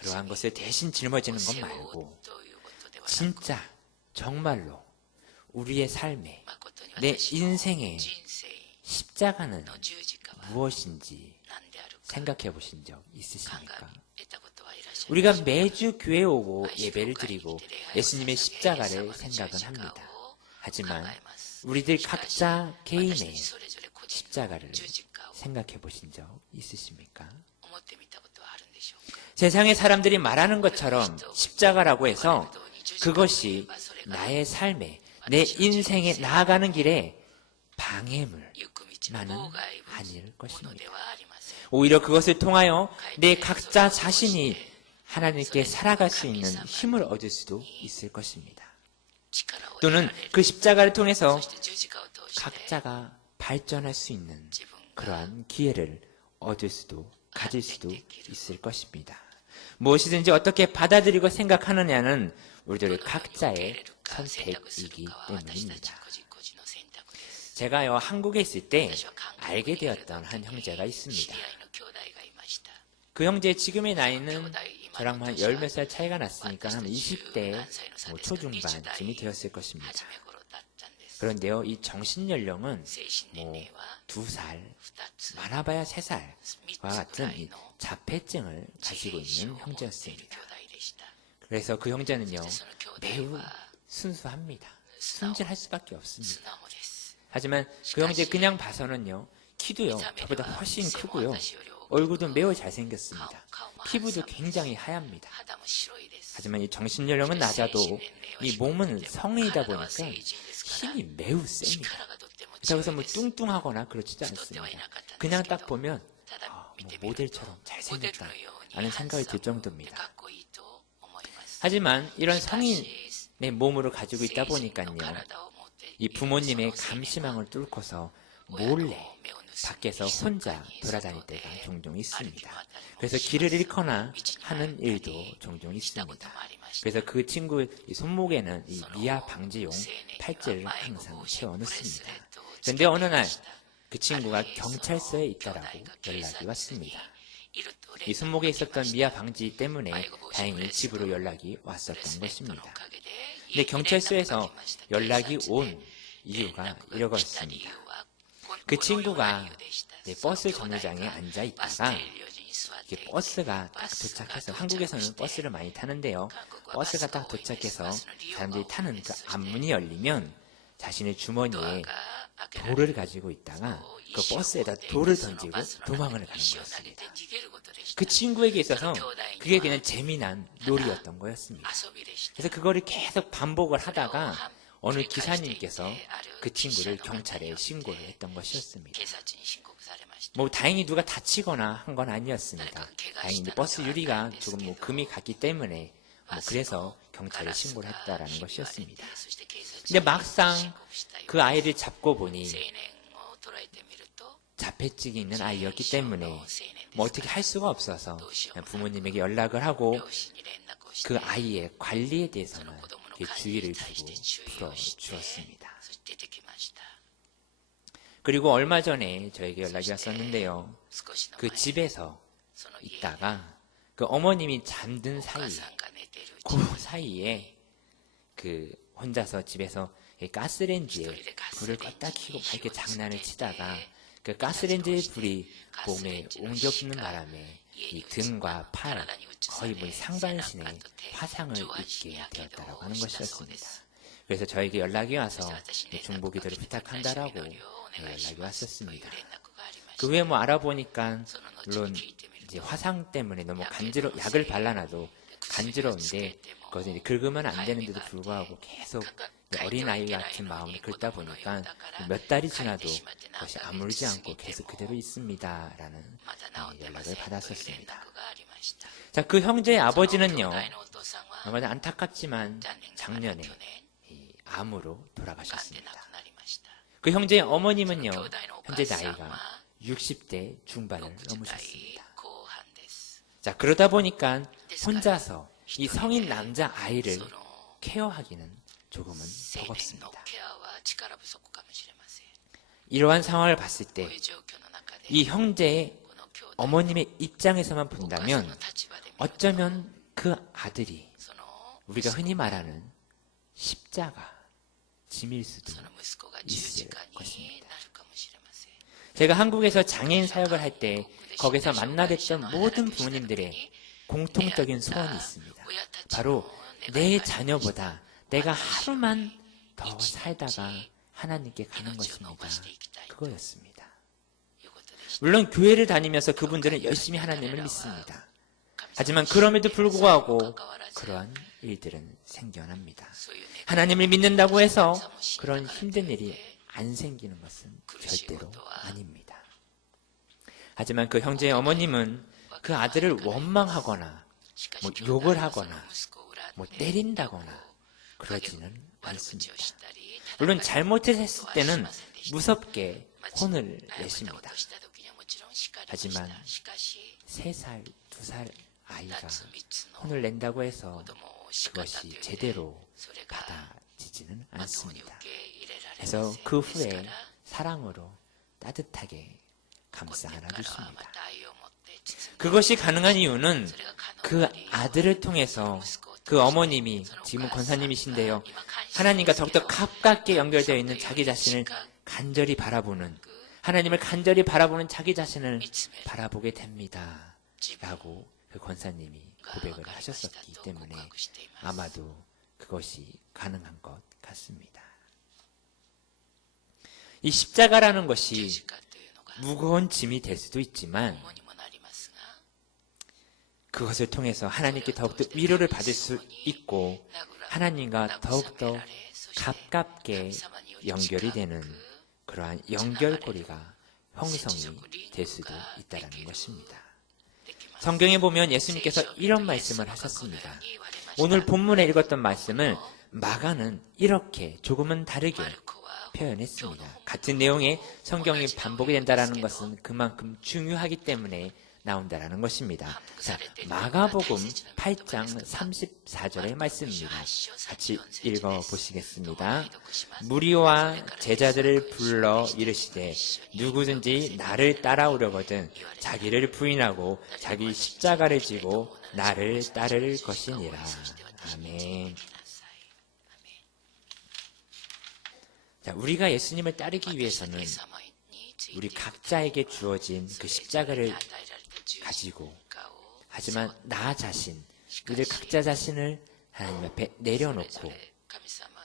그러한 것을 대신 짊어지는 것 말고 진짜 정말로 우리의 삶에, 내 인생에 십자가는 무엇인지 생각해 보신 적 있으십니까? 우리가 매주 교회에 오고 예배를 드리고 예수님의 십자가를 생각은 합니다. 하지만 우리들 각자 개인의 십자가를 생각해 보신 적 있으십니까? 세상의 사람들이 말하는 것처럼 십자가라고 해서 그것이 나의 삶에, 내 인생에 나아가는 길에 방해물만은 아닐 것입니다. 오히려 그것을 통하여 내 각자 자신이 하나님께 살아갈 수 있는 힘을 얻을 수도 있을 것입니다. 또는 그 십자가를 통해서 각자가 발전할 수 있는 그러한 기회를 가질 수도 있을 것입니다. 무엇이든지 어떻게 받아들이고 생각하느냐는 우리들 각자의 선택이기 때문입니다. 제가요, 한국에 있을 때 알게 되었던 한 형제가 있습니다. 그 형제의 지금의 나이는 저랑 한 열 몇 살 차이가 났으니까 한 20대 초중반쯤이 되었을 것입니다. 그런데요, 이 정신연령은 2살, 많아봐야 3살과 같은 이 자폐증을 가지고 있는 형제였습니다. 그래서 그 형제는요, 매우 순수합니다. 순진할 수밖에 없습니다. 하지만 그 형제 그냥 봐서는요, 키도요, 저보다 훨씬 크고요, 얼굴도 매우 잘생겼습니다. 피부도 굉장히 하얗니다. 하지만 이 정신연령은 낮아도 이 몸은 성인이다 보니까 힘이 매우 셉니다. 그렇다고 해서 뭐 뚱뚱하거나 그렇지도 않습니다. 그냥 딱 보면 뭐 모델처럼 잘생겼다 라는 생각이 들 정도입니다. 하지만 이런 성인의 몸으로 가지고 있다 보니까요, 이 부모님의 감시망을 뚫고서 몰래 밖에서 혼자 돌아다닐 때가 종종 있습니다. 그래서 길을 잃거나 하는 일도 종종 있습니다. 그래서 그 친구 손목에는 이 미아 방지용 팔찌를 항상 채워 넣습니다. 그런데 어느 날 그 친구가 경찰서에 있다라고 연락이 왔습니다. 이 손목에 있었던 미아 방지 때문에 다행히 집으로 연락이 왔었던 것입니다. 근데 경찰서에서 연락이 온 이유가 이러했습니다. 그 친구가 버스 정류장에 앉아 있다가 버스가 딱 도착해서, 한국에서는 버스를 많이 타는데요, 버스가 딱 도착해서 사람들이 타는 그 앞문이 열리면 자신의 주머니에 돌을 가지고 있다가 그 버스에다 돌을 던지고 도망을 가는 거였습니다. 그 친구에게 있어서 그게 그냥 재미난 놀이였던 거였습니다. 그래서 그거를 계속 반복을 하다가 어느 기사님께서 그 친구를 경찰에 신고를 했던 것이었습니다. 뭐 다행히 누가 다치거나 한 건 아니었습니다. 다행히 버스 유리가 조금 뭐 금이 갔기 때문에 뭐 그래서 경찰에 신고를 했다라는 것이었습니다. 근데 막상 그 아이를 잡고 보니 자폐증이 있는 아이였기 때문에 뭐 어떻게 할 수가 없어서 그냥 부모님에게 연락을 하고 그 아이의 관리에 대해서만 주의를 주고 풀어주었습니다. 그리고 얼마 전에 저에게 연락이 왔었는데요, 그 집에서 있다가 그 어머님이 잠든 그 사이에 그 혼자서 집에서 가스레인지에 불을 껐다 켜고 이렇게 장난을 치다가 그 가스레인지의 불이 몸에 옮겨 붙는 바람에 이 등과 팔, 거의 뭐 상반신에 화상을 입게 되었다라고 하는 것이었습니다. 그래서 저에게 연락이 와서 중보기도를 부탁한다라고 연락이 왔었습니다. 그 후에 뭐 알아보니까 물론 이제 화상 때문에 너무 약을 발라놔도 간지러운데 그것을 이제 긁으면 안 되는데도 불구하고 계속 어린아이 같은 마음을 긁다 보니까 몇 달이 지나도 그것이 아물지 않고 계속 그대로 있습니다 라는 연락을 받았었습니다. 자, 그 형제의 아버지는요, 아마 안타깝지만 작년에 암으로 돌아가셨습니다. 그 형제의 어머님은요, 현재 나이가 60대 중반을 넘으셨습니다. 자, 그러다 보니까 혼자서 이 성인 남자 아이를 케어하기는 조금은 버겁습니다. 이러한 상황을 봤을 때 이 형제의 어머님의 입장에서만 본다면 어쩌면 그 아들이 우리가 흔히 말하는 십자가 짐일 수도 있을 것입니다. 제가 한국에서 장애인 사역을 할 때 거기서 만나뵀던 모든 부모님들의 공통적인 소원이 있습니다. 바로 내 자녀보다 내가 하루만 더 살다가 하나님께 가는 것입니다. 그거였습니다. 물론 교회를 다니면서 그분들은 열심히 하나님을 믿습니다. 하지만 그럼에도 불구하고 그러한 일들은 생겨납니다. 하나님을 믿는다고 해서 그런 힘든 일이 안 생기는 것은 절대로 아닙니다. 하지만 그 형제의 어머님은 그 아들을 원망하거나 뭐 욕을 하거나 뭐 때린다거나 그러지는 않습니다. 물론 잘못했을 때는 무섭게 혼을 내십니다. 하지만 3살, 2살 아이가 혼을 낸다고 해서 그것이 제대로 받아지지는 않습니다. 그래서 그 후에 사랑으로 따뜻하게 감싸 안아주십니다. 그것이 가능한 이유는 그 아들을 통해서 그 어머님이 지금은 권사님이신데요, 하나님과 더욱더 가깝게 연결되어 있는 자기 자신을 간절히 바라보는, 하나님을 간절히 바라보는 자기 자신을 바라보게 됩니다 라고 그 권사님이 고백을 하셨었기 때문에 아마도 그것이 가능한 것 같습니다. 이 십자가라는 것이 무거운 짐이 될 수도 있지만 그것을 통해서 하나님께 더욱더 위로를 받을 수 있고 하나님과 더욱더 가깝게 연결이 되는 그러한 연결고리가 형성이 될 수도 있다는 것입니다. 성경에 보면 예수님께서 이런 말씀을 하셨습니다. 오늘 본문에 읽었던 말씀을 마가는 이렇게 조금은 다르게 표현했습니다. 같은 내용의 성경이 반복이 된다는 것은 그만큼 중요하기 때문에 나온다는 것입니다. 자, 마가복음 8장 34절의 말씀입니다. 같이 읽어보시겠습니다. 무리와 제자들을 불러 이르시되 누구든지 나를 따라오려거든 자기를 부인하고 자기 십자가를 지고 나를 따를 것이니라. 아멘. 자, 우리가 예수님을 따르기 위해서는 우리 각자에게 주어진 그 십자가를 가지고, 하지만 나 자신, 우리 각자 자신을 하나님 앞에 내려놓고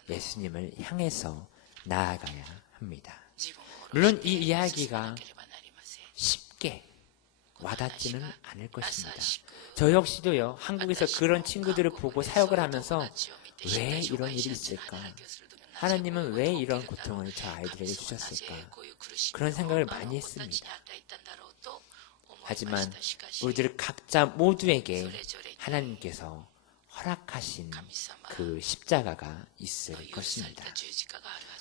예수님을 향해서 나아가야 합니다. 물론 이 이야기가 쉽게 와닿지는 않을 것입니다. 저 역시도요, 한국에서 그런 친구들을 보고 사역을 하면서 왜 이런 일이 있을까? 하나님은 왜 이런 고통을 저 아이들에게 주셨을까? 그런 생각을 많이 했습니다. 하지만 우리들 각자 모두에게 하나님께서 허락하신 그 십자가가 있을 것입니다.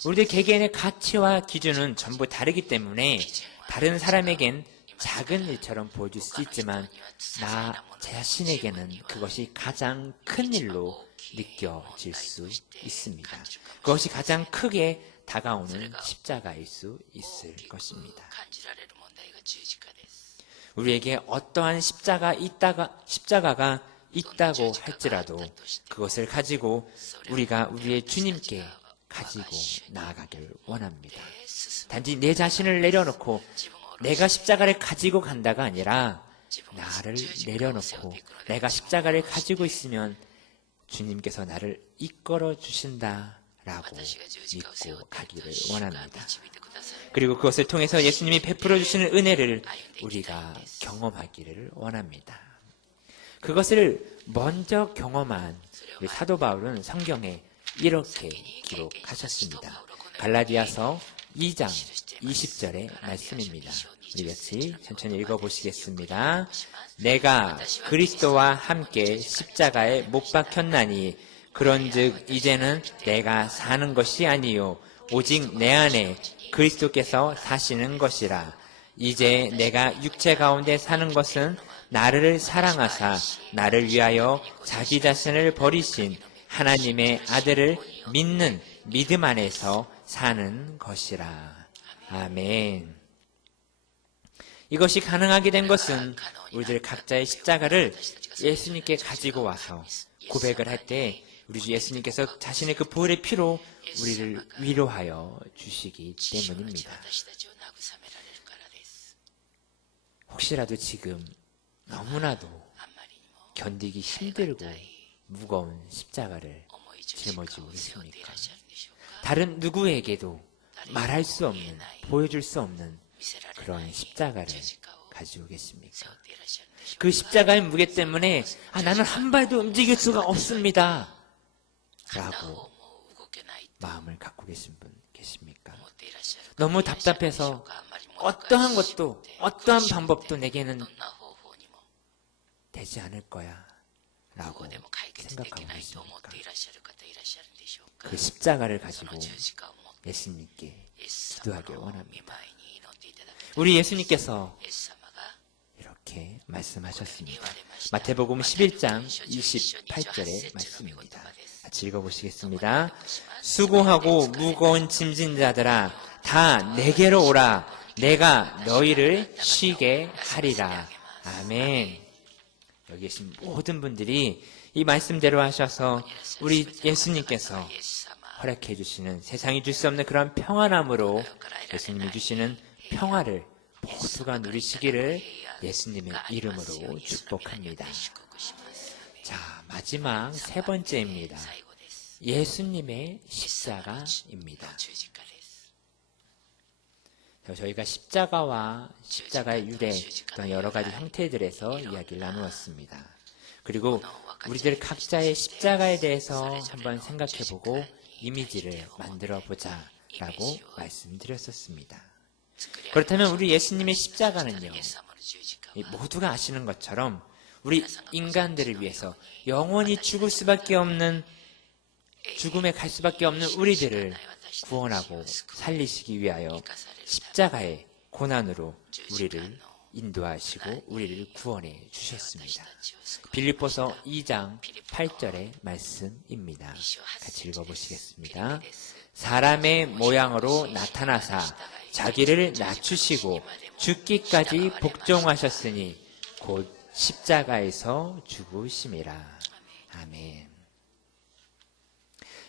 우리들 개개인의 가치와 기준은 전부 다르기 때문에 다른 사람에겐 작은 일처럼 보여줄 수 있지만 나 자신에게는 그것이 가장 큰 일로 느껴질 수 있습니다. 그것이 가장 크게 다가오는 십자가일 수 있을 것입니다. 우리에게 어떠한 십자가가 있다고 할지라도 그것을 가지고 우리가 우리의 주님께 가지고 나아가길 원합니다. 단지 내 자신을 내려놓고 내가 십자가를 가지고 간다가 아니라 나를 내려놓고 내가 십자가를 가지고 있으면 주님께서 나를 이끌어 주신다라고 믿고 가기를 원합니다. 그리고 그것을 통해서 예수님이 베풀어 주시는 은혜를 우리가 경험하기를 원합니다. 그것을 먼저 경험한 우리 사도 바울은 성경에 이렇게 기록하셨습니다. 갈라디아서 2장 20절의 말씀입니다. 우리 같이 천천히 읽어보시겠습니다. 내가 그리스도와 함께 십자가에 못 박혔나니 그런즉 이제는 내가 사는 것이 아니요 오직 내 안에 그리스도께서 사시는 것이라. 이제 내가 육체 가운데 사는 것은 나를 사랑하사 나를 위하여 자기 자신을 버리신 하나님의 아들을 믿는 믿음 안에서 사는 것이라. 아멘. 이것이 가능하게 된 것은 우리들 각자의 십자가를 예수님께 가지고 와서 고백을 할 때 우리 주 예수님께서 자신의 그 보혈의 피로 우리를 위로하여 주시기 때문입니다. 혹시라도 지금 너무나도 견디기 힘들고 무거운 십자가를 짊어지고 있습니까? 다른 누구에게도 말할 수 없는, 보여줄 수 없는 그런 십자가를 가지고 계십니까? 그 십자가의 무게 때문에 나는 한 발도 움직일 수가 없습니다 라고 마음을 갖고 계신 분 계십니까? 너무 답답해서 어떠한 것도 어떠한 방법도 내게는 되지 않을 거야 라고 생각하고 계십니까? 그 십자가를 가지고 예수님께 기도하길 원합니다. 우리 예수님께서 이렇게 말씀하셨습니다. 마태복음 11장 28절의 말씀입니다. 같이 읽어보시겠습니다. 수고하고 무거운 짐진 자들아 다 내게로 오라. 내가 너희를 쉬게 하리라. 아멘. 여기 계신 모든 분들이 이 말씀대로 하셔서 우리 예수님께서 허락해 주시는, 세상이 줄 수 없는 그런 평안함으로 예수님이 주시는 평화를 모두가 누리시기를 예수님의 이름으로 축복합니다. 자, 마지막 세 번째입니다. 예수님의 십자가입니다. 저희가 십자가와 십자가의 유래 또는 여러 가지 형태들에서 이야기를 나누었습니다. 그리고 우리들 각자의 십자가에 대해서 한번 생각해보고 이미지를 만들어보자 라고 말씀드렸었습니다. 그렇다면 우리 예수님의 십자가는요, 모두가 아시는 것처럼 우리 인간들을 위해서 영원히 죽을 수밖에 없는, 죽음에 갈 수밖에 없는 우리들을 구원하고 살리시기 위하여 십자가의 고난으로 우리를 인도하시고 우리를 구원해 주셨습니다. 빌립보서 2장 8절의 말씀입니다. 같이 읽어보시겠습니다. 사람의 모양으로 나타나사 자기를 낮추시고 죽기까지 복종하셨으니 곧 십자가에서 죽으심이라. 아멘.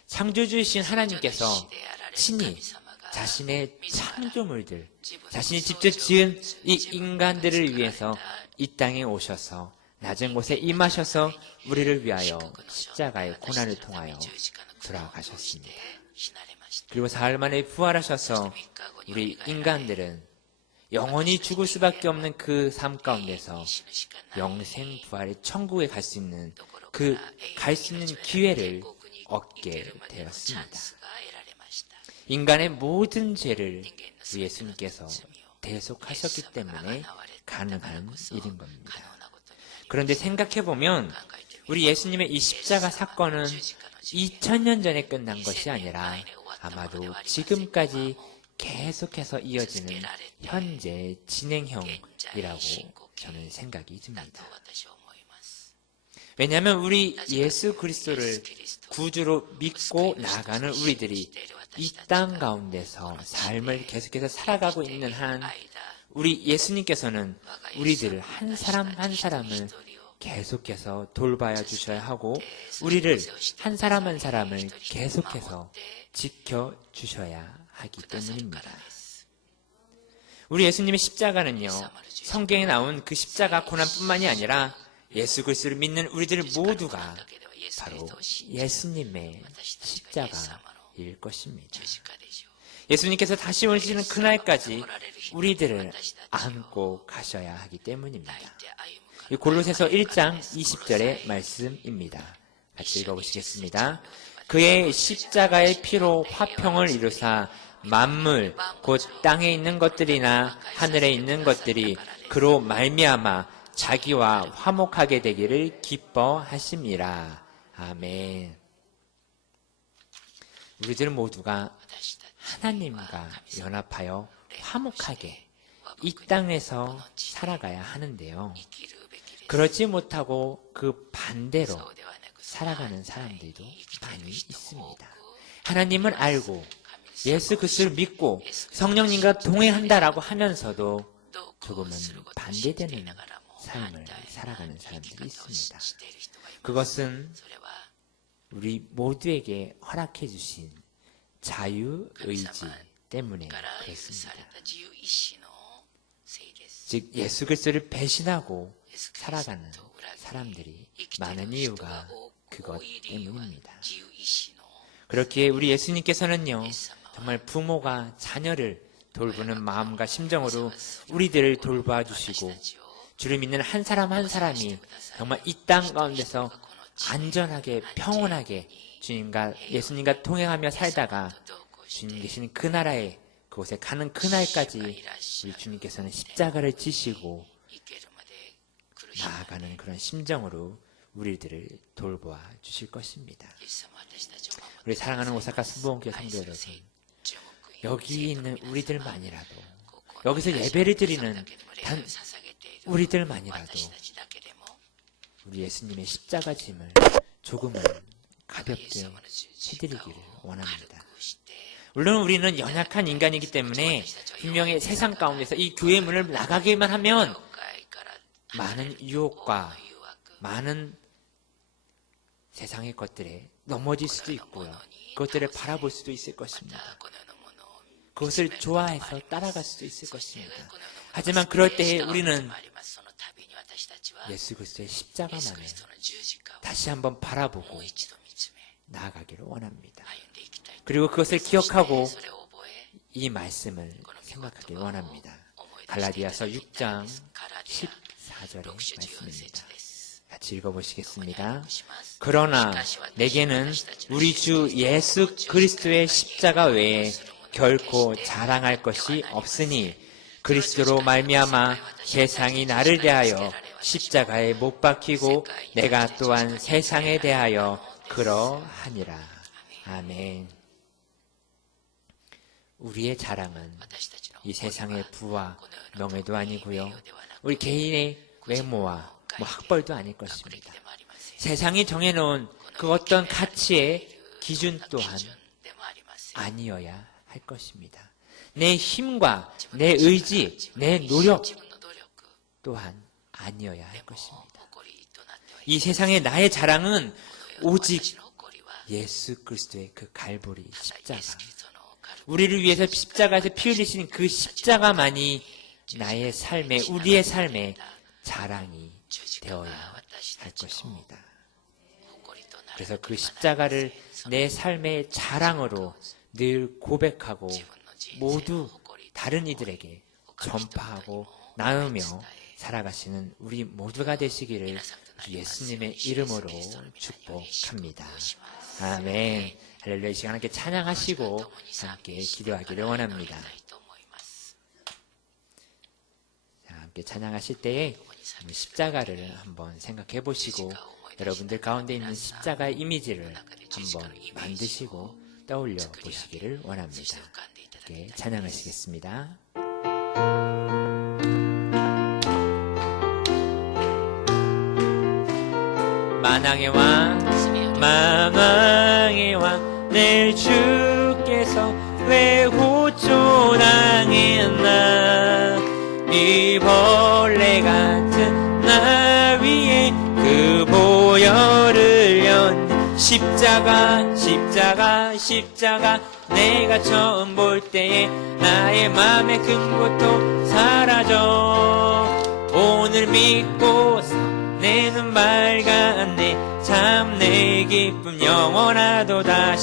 창조주이신 하나님께서 친히 자신의 창조물들, 자신이 직접 지은 이 인간들을 위해서 이 땅에 오셔서 낮은 곳에 임하셔서 우리를 위하여 십자가의 고난을 통하여 돌아가셨습니다. 그리고 사흘 만에 부활하셔서 우리 인간들은 영원히 죽을 수밖에 없는 그 삶 가운데서 영생 부활의 천국에 갈 수 있는 갈 수 있는 기회를 얻게 되었습니다. 인간의 모든 죄를 예수님께서 대속하셨기 때문에 가능한 일인 겁니다. 그런데 생각해보면 우리 예수님의 이 십자가 사건은 2000년 전에 끝난 것이 아니라 아마도 지금까지 계속해서 이어지는 현재 진행형이라고 저는 생각이 듭니다. 왜냐하면 우리 예수 그리스도를 구주로 믿고 나아가는 우리들이 이 땅 가운데서 삶을 계속해서 살아가고 있는 한 우리 예수님께서는 우리들 한 사람 한 사람을 계속해서 돌봐야 주셔야 하고 우리를 한 사람 한 사람을 계속해서 지켜주셔야 하기 때문입니다. 우리 예수님의 십자가는요, 성경에 나온 그 십자가 고난뿐만이 아니라 예수 그리스도를 믿는 우리들 모두가 바로 예수님의 십자가일 것입니다. 예수님께서 다시 오시는 그날까지 우리들을 안고 가셔야 하기 때문입니다. 골로새서 1장 20절의 말씀입니다. 같이 읽어보시겠습니다. 그의 십자가의 피로 화평을 이루사 만물 곧 땅에 있는 것들이나 하늘에 있는 것들이 그로 말미암아 자기와 화목하게 되기를 기뻐하심이라. 아멘. 우리들 모두가 하나님과 연합하여 화목하게 이 땅에서 살아가야 하는데요. 그렇지 못하고 그 반대로 살아가는 사람들도 많이 있습니다. 하나님을 알고 예수 그리스도를 믿고 성령님과 동행한다라고 하면서도 조금은 반대되는 삶을 살아가는 사람들이 있습니다. 그것은 우리 모두에게 허락해 주신 자유의지 때문에 그렇습니다. 즉 예수 그리스도를 배신하고 살아가는 사람들이 많은 이유가 그것 때문입니다. 그렇기에 우리 예수님께서는요, 정말 부모가 자녀를 돌보는 마음과 심정으로 우리들을 돌봐 주시고 주를 믿는 한 사람 한 사람이 정말 이 땅 가운데서 안전하게 평온하게 주님과 예수님과 동행하며 살다가 주님 계시는 그 나라에 그곳에 가는 그날까지 우리 주님께서는 십자가를 지시고 나아가는 그런 심정으로 우리들을 돌보아 주실 것입니다. 우리 사랑하는 오사카 스부원교회 성도 여러분, 여기 있는 우리들만이라도, 여기서 예배를 드리는 단 우리들만이라도 우리 예수님의 십자가 짐을 조금은 가볍게 해드리기를 원합니다. 물론 우리는 연약한 인간이기 때문에 분명히 세상 가운데서 이 교회 문을 나가기만 하면 많은 유혹과 많은 세상의 것들에 넘어질 수도 있고요. 그것들을 바라볼 수도 있을 것입니다. 그것을 좋아해서 따라갈 수도 있을 것입니다. 하지만 그럴 때에 우리는 예수 그리스도의 십자가만을 다시 한번 바라보고 나아가기를 원합니다. 그리고 그것을 기억하고 이 말씀을 생각하길 원합니다. 갈라디아서 6장 14절의 말씀입니다. 같이 읽어보시겠습니다. 그러나 내게는 우리 주 예수 그리스도의 십자가 외에 결코 자랑할 것이 없으니 그리스도로 말미암아 세상이 나를 대하여 십자가에 못 박히고 내가 또한 세상에 대하여 그러하니라. 아멘. 우리의 자랑은 이 세상의 부와 명예도 아니고요, 우리 개인의 외모와 학벌도 아닐 것입니다. 세상이 정해놓은 그 어떤 가치의 기준 또한 아니어야 할 것입니다. 내 힘과 내 의지, 내 노력 또한 아니어야 할 것입니다. 이 세상의 나의 자랑은 오직 예수 그리스도의 그 갈보리 십자가, 우리를 위해서 십자가에서 피 흘리신 그 십자가만이 나의 삶에, 우리의 삶에 자랑이 되어야 할 것입니다. 그래서 그 십자가를 내 삶의 자랑으로 늘 고백하고 모두 다른 이들에게 전파하고 나누며 살아가시는 우리 모두가 되시기를 예수님의 이름으로 축복합니다. 아멘. 할렐루야. 이 시간 함께 찬양하시고 함께 기도하기를 원합니다. 자, 함께 찬양하실 때에 십자가를 한번 생각해 보시고 여러분들 가운데 있는 십자가의 이미지를 한번 만드시고 떠올려 보시기를 원합니다. 함께 찬양하시겠습니다. 만왕의 왕, 만왕의 왕, 내 주께서 왜 호초당했나. 이 벌레 같은 나 위에 그 보혈을 연 십자가, 십자가, 십자가. 내가 처음 볼 때에 나의 맘의 큰 고통 사라져. 오늘 믿고서 내 눈 밝았네. 참 내 기쁨 영원하도다.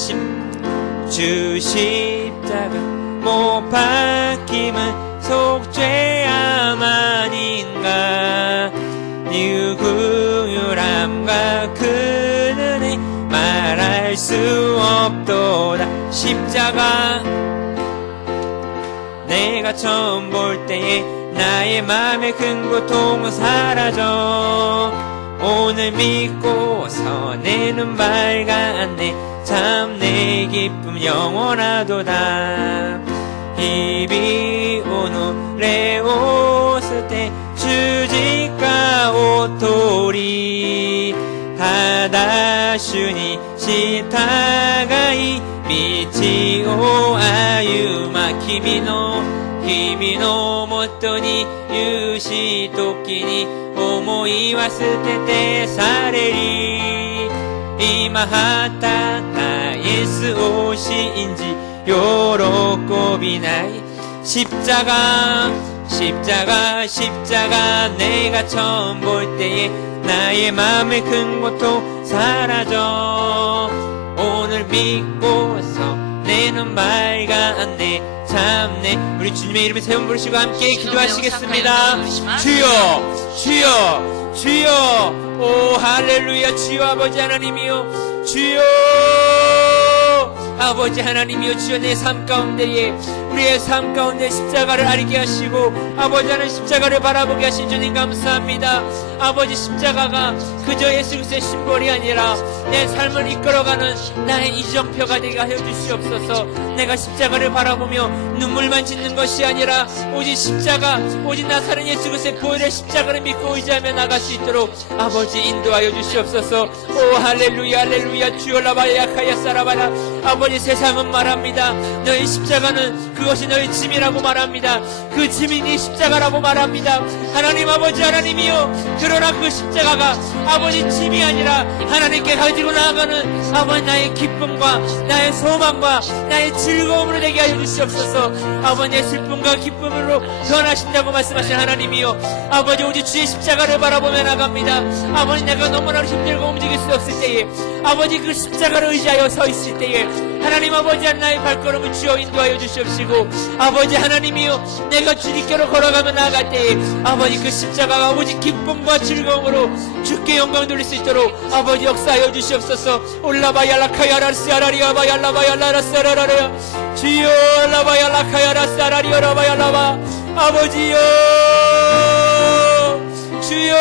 주 십자가 못 박힘은 속죄함 아닌가. 유구유람과 그 은혜 말할 수 없도다. 십자가 내가 처음 볼 때에 나의 맘의 큰 고통은 사라져. 오늘 믿고서 내 눈 밝았네. 참 내 기쁨 영원하도다. 이비 오노레 오스테 주지까 오토리 하다슈니 시타가이 미치오 아유마 키미노元に有し時に思いは捨ててされり。今働イエスを信じ喜びない。십자가 십자가 십자가 내가 처음 볼 때에 나의 맘의 큰 고통 사라져. 오늘 믿고서 내 눈 밝았네. 참네. 우리 주님의 이름에 세 번 부르시고 함께 기도하시겠습니다. 주여 주여 주여. 오 할렐루야. 주여 아버지 하나님이여. 주여 아버지 하나님이여. 주여 내 삶 가운데에 우리의 삶 가운데 십자가를 알게 하시고 아버지 하나님 십자가를 바라보게 하신 주님 감사합니다. 아버지 십자가가 그저 예수 그리스도의 심벌이 아니라 내 삶을 이끌어가는 나의 이정표가 되게 하여 주시옵소서. 내가 십자가를 바라보며 눈물만 짓는 것이 아니라 오직 십자가 오직 나사렛 예수 그리스도의 보혈의 십자가를 믿고 의지하며 나갈 수 있도록 아버지 인도하여 주시옵소서. 오 할렐루야 할렐루야. 주여 라바야 카야 사라바라. 아버지 세상은 말합니다. 너희 십자가는 그것이 너희 짐이라고 말합니다. 그 짐이 네 십자가라고 말합니다. 하나님 아버지 하나님이여. 그러나 그 십자가가 아버지 짐이 아니라 하나님께 가지고 나아가는 아버지 나의 기쁨과 나의 소망과 나의 즐거움으로 되게 하여 주시옵소서. 아버지의 슬픔과 기쁨으로 변하신다고 말씀하신 하나님이여. 아버지 오직 주의 십자가를 바라보며 나갑니다. 아버지 내가 너무나 힘들고 움직일 수 없을 때에 아버지 그 십자가를 의지하여 서 있을 때에 하나님 아버지 나의 발걸음을 주여 인도하여 주시옵시고 아버지 하나님이여 내가 주님께로 걸어가며 나아갈 때에 아버지 그 십자가가 아버지 기쁨과 즐거움으로 주께 영광 돌릴 수 있도록 아버지 역사하여 주시옵소서. 올라바야라카야라스야라리아바야라바야라라스야라라라 주여 라바야라카야라스야라리아라바야라바 아버지여 주여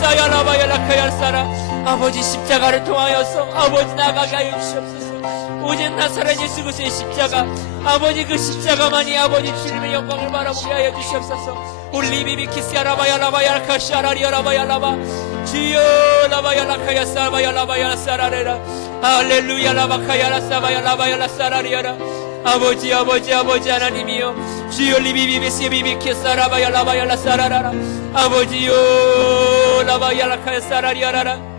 사야라바야라카야라사라 아버지 십자가를 통하여서 아버지 나가게 하여 주시옵소서. 오직 나사렛 예수 그리스도의 십자가 아버지 그 십자가만이 아버지 주님의 영광을 바라보게 하여 주시옵소서. 올리비비키스야라바야라바야라카시아라리아라바야라바 주여 라바야라카야사바야라바야라사라레라 할렐루야 라바카야라사바야라바야라사라리아라 아버지 하나님이여 주여 리비비비시비비키스야라바야라바야라사라라라 아버지여 라바야라카야사라리아라라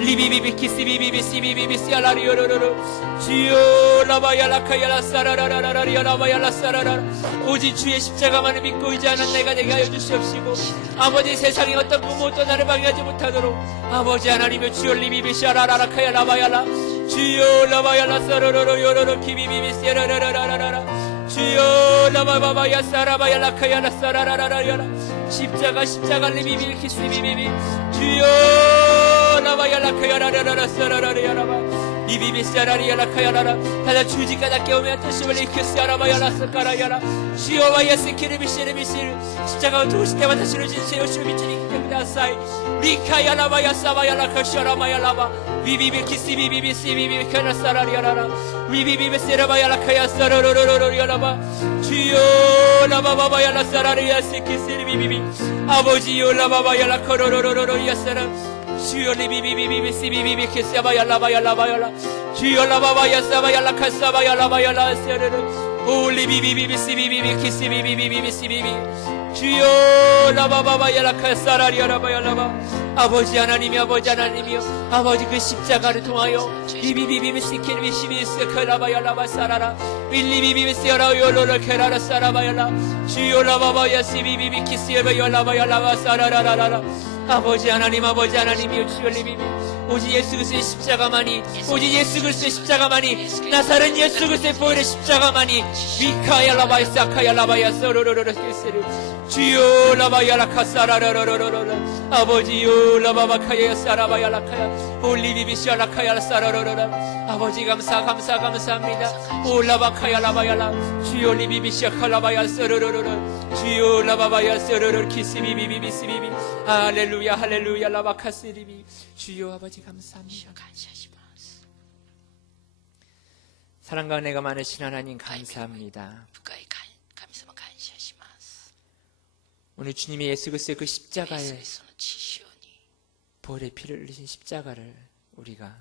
리비비비키스비비비시비비비시아라리오로로로 주여 라바야라카야라사라라라라리아라바야라사라라 오직 주의 십자가만을 믿고 의지하는 내가 되게 하여 주시옵시고 아버지 세상의 어떤 무엇도 나를 방해하지 못하도록 아버지 하나님의 주여 리비비시아라라카야라바야라 주여 라바야라사로로로요로로 키비비비시아라라라라라 주여 라바바바야사라바야라카야라사라라라라라 십자가 리비비비키스비비비 주여 라바야라카야라라라사라라라야라바 비비비시아라리야라카야라라 다다 주지까지 깨우며 뜻을 이키스야라바야라사카라야라 시오바야스키르비시르비시르 십자가가 도우실 때마다 실어진 제 요시를 미치니 기대하사이 리카야라바야사바야라카시아라바야라바 비비비키스비비비시비비카라사라리야라라 비비비비시라바야라카야사라로로로로야라바 주여 라바바바야라사라리야스키스비비비 아버지여 라바바야라카로로로로야사라 주여 리비비비비시비비비키스야바야라바야라바야라 주여 라바바야사바야라카사바야라바야라세르르 올리비비비비시비비비키스비비비비시비비 주여 라바바바야라카사라리아라바야라바 아버지 하나님이여 아버지 그 십자가를 통하여 비비비비시키르비시비스카라바야라바사라라 빌리비비시아라요로라케라라사라바야라 주여 라바바야시비비비키스야바야라바야라바사라라라라 아버지 하나님이여 주여 리비비 오직 예수 그리스도의 십자가만이 나사렛 예수 그리스도의 보혈의 십자가만이 미카야라바야사카야라바야사로로로로케세르 주여 라바야라카사라라라라라라 아버지요 라바바카야사라바야라카야 올리비비시아라카야라사라라라라 아버지 감사합니다 올라바카야라바야라 주여 리비비시아카라바야사로로로로 주여 라바바야사로로 키스비비비비시비비 할렐루야 라바카스리비 주여 아버지 감사합니다. 사랑과 은혜가 많으신 하나님 감사합니다. 오늘 주님의 예수 그리스도의 그 십자가에 보혈의 피를 흘리신 십자가를 우리가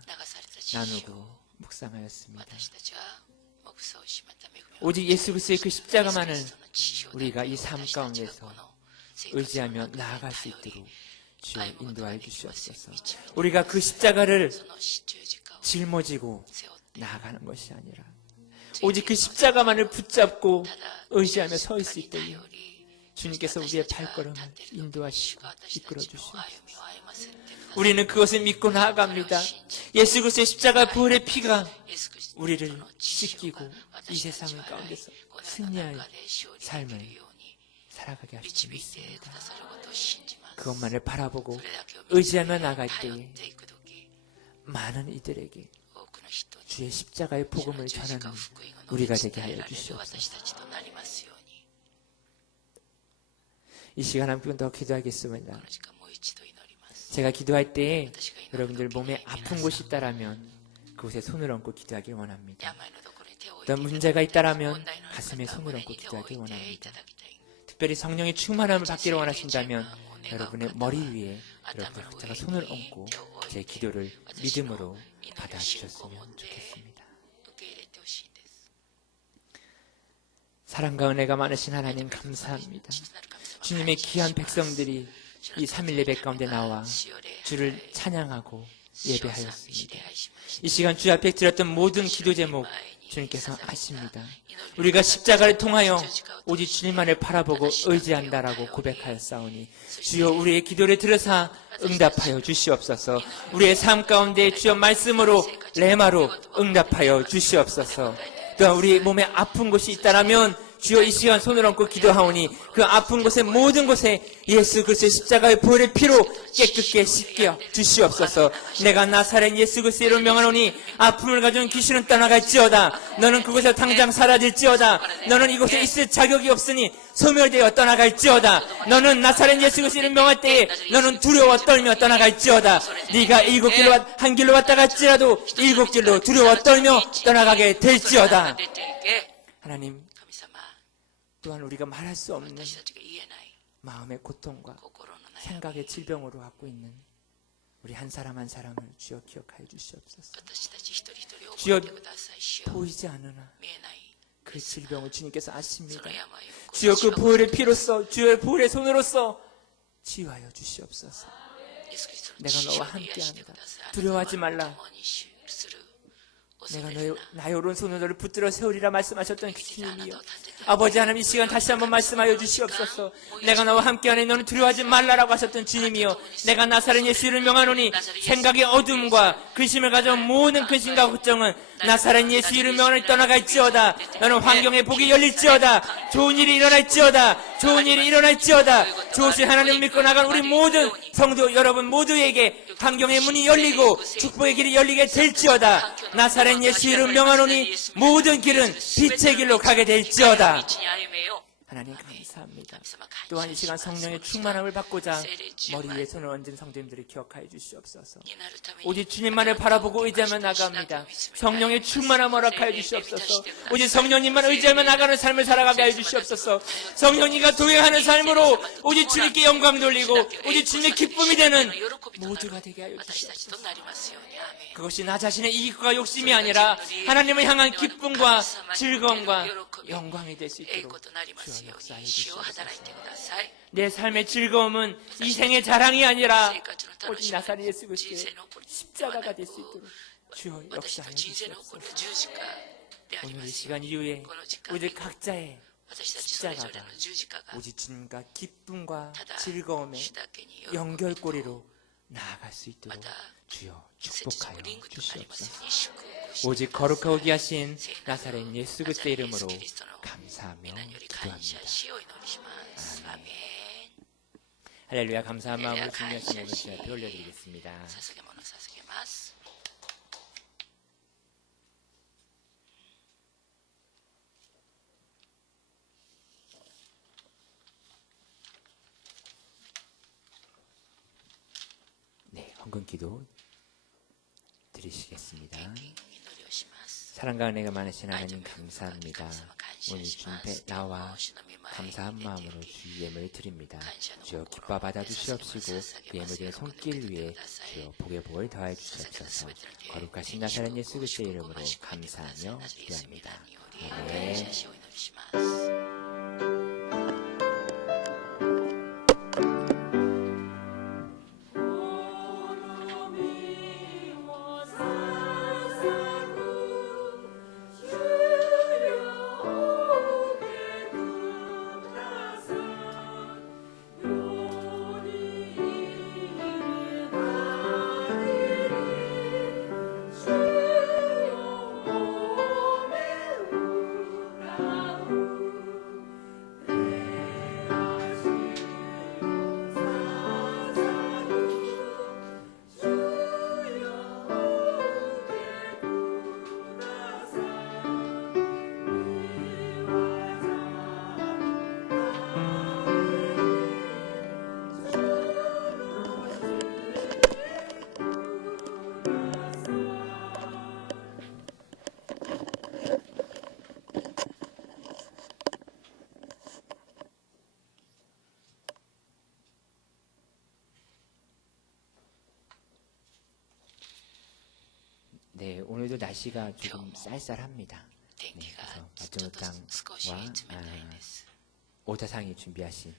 나누고 묵상하였습니다. 오직 예수 그리스도의 그 십자가만을 우리가 이 삶 가운데서 의지하며 나아갈 수 있도록 주여 인도하여 주시옵소서. 우리가 그 십자가를 짊어지고 나아가는 것이 아니라 오직 그 십자가만을 붙잡고 의지하며 서 있을 수 있도록 주님께서 우리의 발걸음을 인도하시고 이끌어 주시옵소서. 우리는 그것을 믿고 나아갑니다. 예수 그리스도의 십자가 보혈의 피가 우리를 씻기고 이 세상 가운데서 승리할 삶을 살아가게 하시고 있습니다. 그것만을 바라보고 의지하며 나갈 때에 많은 이들에게 주의 십자가의 복음을 전하는 우리가 되게 하여 주시옵소서. 이 시간 함께 더 기도하겠습니다. 제가 기도할 때에 여러분들 몸에 아픈 곳이 있다라면 그곳에 손을 얹고 기도하길 원합니다. 어떤 문제가 있다라면 가슴에 손을 얹고 기도하길 원합니다. 특별히 성령의 충만함을 받기를 원하신다면 여러분의 머리 위에 여러분의 각자가 손을 얹고 제 기도를 믿음으로 받아주셨으면 좋겠습니다. 사랑과 은혜가 많으신 하나님 감사합니다. 주님의 귀한 백성들이 이 3일 예배 가운데 나와 주를 찬양하고 예배하였습니다. 이 시간 주 앞에 드렸던 모든 기도 제목 주님께서 아십니다. 우리가 십자가를 통하여 오직 주님만을 바라보고 의지한다라고 고백하였사오니 주여 우리의 기도를 들으사 응답하여 주시옵소서. 우리의 삶 가운데 주여 말씀으로 레마로 응답하여 주시옵소서. 또한 우리 몸에 아픈 곳이 있다라면 주여 이 시간 손을 얹고 기도하오니 그 아픈 곳에 모든 곳에 예수 그리스도의 십자가의 보혈의 피로 깨끗게 씻겨 주시옵소서. 내가 나사렛 예수 그리스도의 이름으로 명하노니 아픔을 가져온 귀신은 떠나갈지어다. 너는 그곳에 당장 사라질지어다. 너는 이곳에 있을 자격이 없으니 소멸되어 떠나갈지어다. 너는 나사렛 예수 그리스도의 이름을 명할 때에 너는 두려워 떨며 떠나갈지어다. 네가 7길로 한 길로 왔다 갈지라도 7길로 두려워 떨며 떠나가게 될지어다. 하나님, 또한 우리가 말할 수 없는 마음의 고통과 생각의 질병으로 갖고 있는 우리 한 사람 한 사람을 주여 기억하여 주시옵소서. 주여 보이지 않으나 그 질병을 주님께서 아십니다. 주여 그 보혈의 피로써 주의 보혈의 손으로써 치유하여 주시옵소서. 내가 너와 함께한다. 두려워하지 말라. 내가 나의 오른손으로 너를 붙들어 세우리라 말씀하셨던 그 주님이여, 아버지 하나님 이 시간 다시 한번 말씀하여 주시옵소서. 내가 너와 함께하니 너는 두려워하지 말라라고 하셨던 주님이여, 내가 나사렛 예수를 명하노니 생각의 어둠과 근심을 가져온 모든 근심과 걱정은 나사렛 예수 이름 명하노니 떠나갈지어다. 너는 환경의 복이 열릴지어다. 좋은 일이 일어날지어다. 좋은 일이 일어날지어다. 좋으신 하나님 믿고 나간 우리 모든 성도 여러분 모두에게 환경의 문이 열리고 축복의 길이 열리게 될지어다. 나사렛 예수 이름 명하노니 모든 길은 빛의 길로 가게 될지어다. 하나님 감사합니다. 또한 이 시간 성령의 충만함을 받고자 머리 위에 손을 얹은 성도님들을 기억하여 주시옵소서. 오직 주님만을 바라보고 의지하며 나갑니다. 성령의 충만함 허락하여 주시옵소서. 오직 성령님만 의지하며 나가는 삶을 살아가게 하여 주시옵소서. 성령님과 동행하는 삶으로 오직 주님께 영광 돌리고 오직 주님의 기쁨이 되는 모두가 되게 하여 주시옵소서. 그것이 나 자신의 이익과 욕심이 아니라 하나님을 향한 기쁨과 즐거움과 영광이 될 수 있도록 주여 역사해 주시옵소서. 내 삶의 즐거움은 이 생의 자랑이 아니라 오직 나사렛 예수 그리스도의 십자가가 될 수 있도록 주여 역사해 주시옵소서. 오늘 이 시간 이후에 우리 각자의 십자가가 오직 주님과 기쁨과 즐거움의 연결고리로 나아갈 수 있도록 주여 축복하여 주시옵소서. 오직 거룩하고 귀하신 나사렛 예수 그리스도의 이름으로 감사하며 기도합니다. 아멘. 할렐루야. 감사한 마음으로 준비하신 오늘 주 앞에 올려드리겠습니다. 네, 헌금 기도 드리시겠습니다. 사랑과 은혜가 많으신 하나님 감사합니다. 오늘 주님 앞에 나와 감사한 마음으로 주의 예물을 드립니다. 주여 기뻐 받아주시옵시고 그 예물들의 손길 위에 주여 복의 복을 더하여 주시옵소서. 거룩하신 나사렛 예수 그리스도의 이름으로 감사하며 기도합니다. 아멘. 네, 오늘도 날씨가 조금 쌀쌀합니다. 네, 그래서 마츠모 땅과 오타상이 준비하신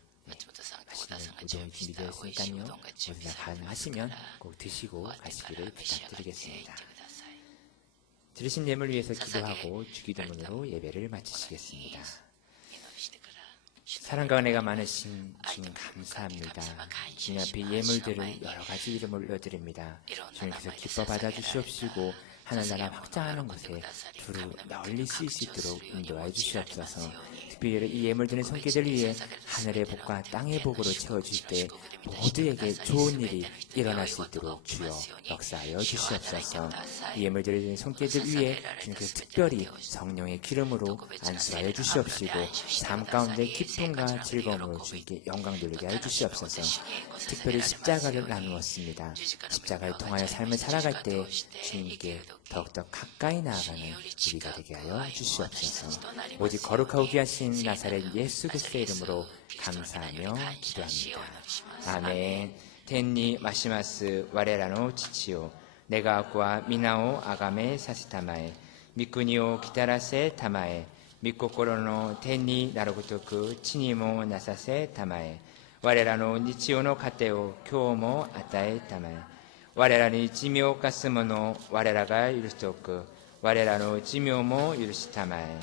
맛있는 우동이 준비되어 있으니까요. 어디나 가능하시면 꼭 드시고 가시기를 부탁드리겠습니다. 들으신 예물 위해서 기도하고 주기도문으로 예배를 마치시겠습니다. 사랑과 은혜가 많으신 주님 감사합니다. 주님 앞에 예물들을 여러 가지 이름을 올려드립니다. 주님께서 기뻐 받아주시옵시고 하늘나라 확장하는 곳에 두루 널리 쓰일 수 있도록 인도하여 주시옵소서. 특별히 이 예물드는 손길들 위해 하늘의 복과 땅의 복으로 채워줄 때 모두에게 좋은 일이 일어날 수 있도록 주여 역사하여 주시옵소서. 이 예물들의 손길들 위해 주님께서 특별히 성령의 기름으로 안수하여 주시옵시고 삶 가운데 기쁨과 즐거움으로 주님께 영광 돌리게 하여 주시옵소서. 특별히 십자가를 나누었습니다. 십자가를 통하여 삶을 살아갈 때 주님께 더욱더 가까이 나아가는 우리가 되게 하여 주시옵소서. 오직 거룩하고 귀하신 나사렛 예수 그리스도의 이름으로 감사하며 기도합니다. 아멘. 텐니 마시마스 와레라노 치치오 네가와쿠와 미나오 아가메 사시타마에 미쿠니오 기타라세 타마에 미코코로노 텐니 나로고토쿠 치니모 나사세 타마에 와레라노 니치오노 카테오 교모 아타에 타마에我らに罪を犯す者我らが許しておく我らの罪も許したまえ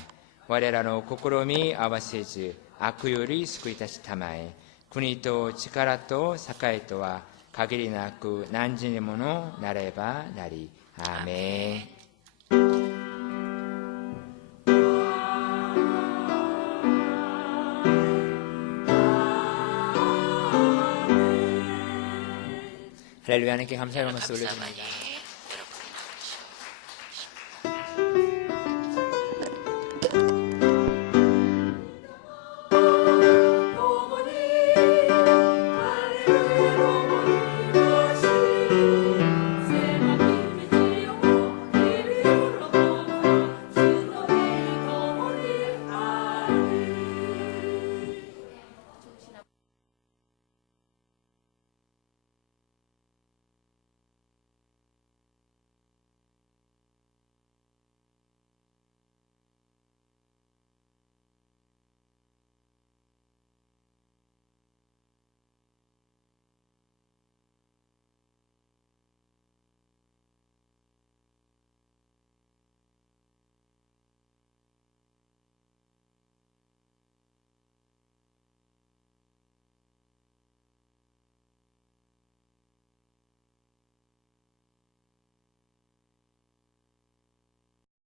我らの試み合わせず悪より救い出したまえ国と力と栄とは限りなく何時にものなればなりアーメン。할렐루야. 하나님께 감사의 말씀 올려드립니다. 감사합니다.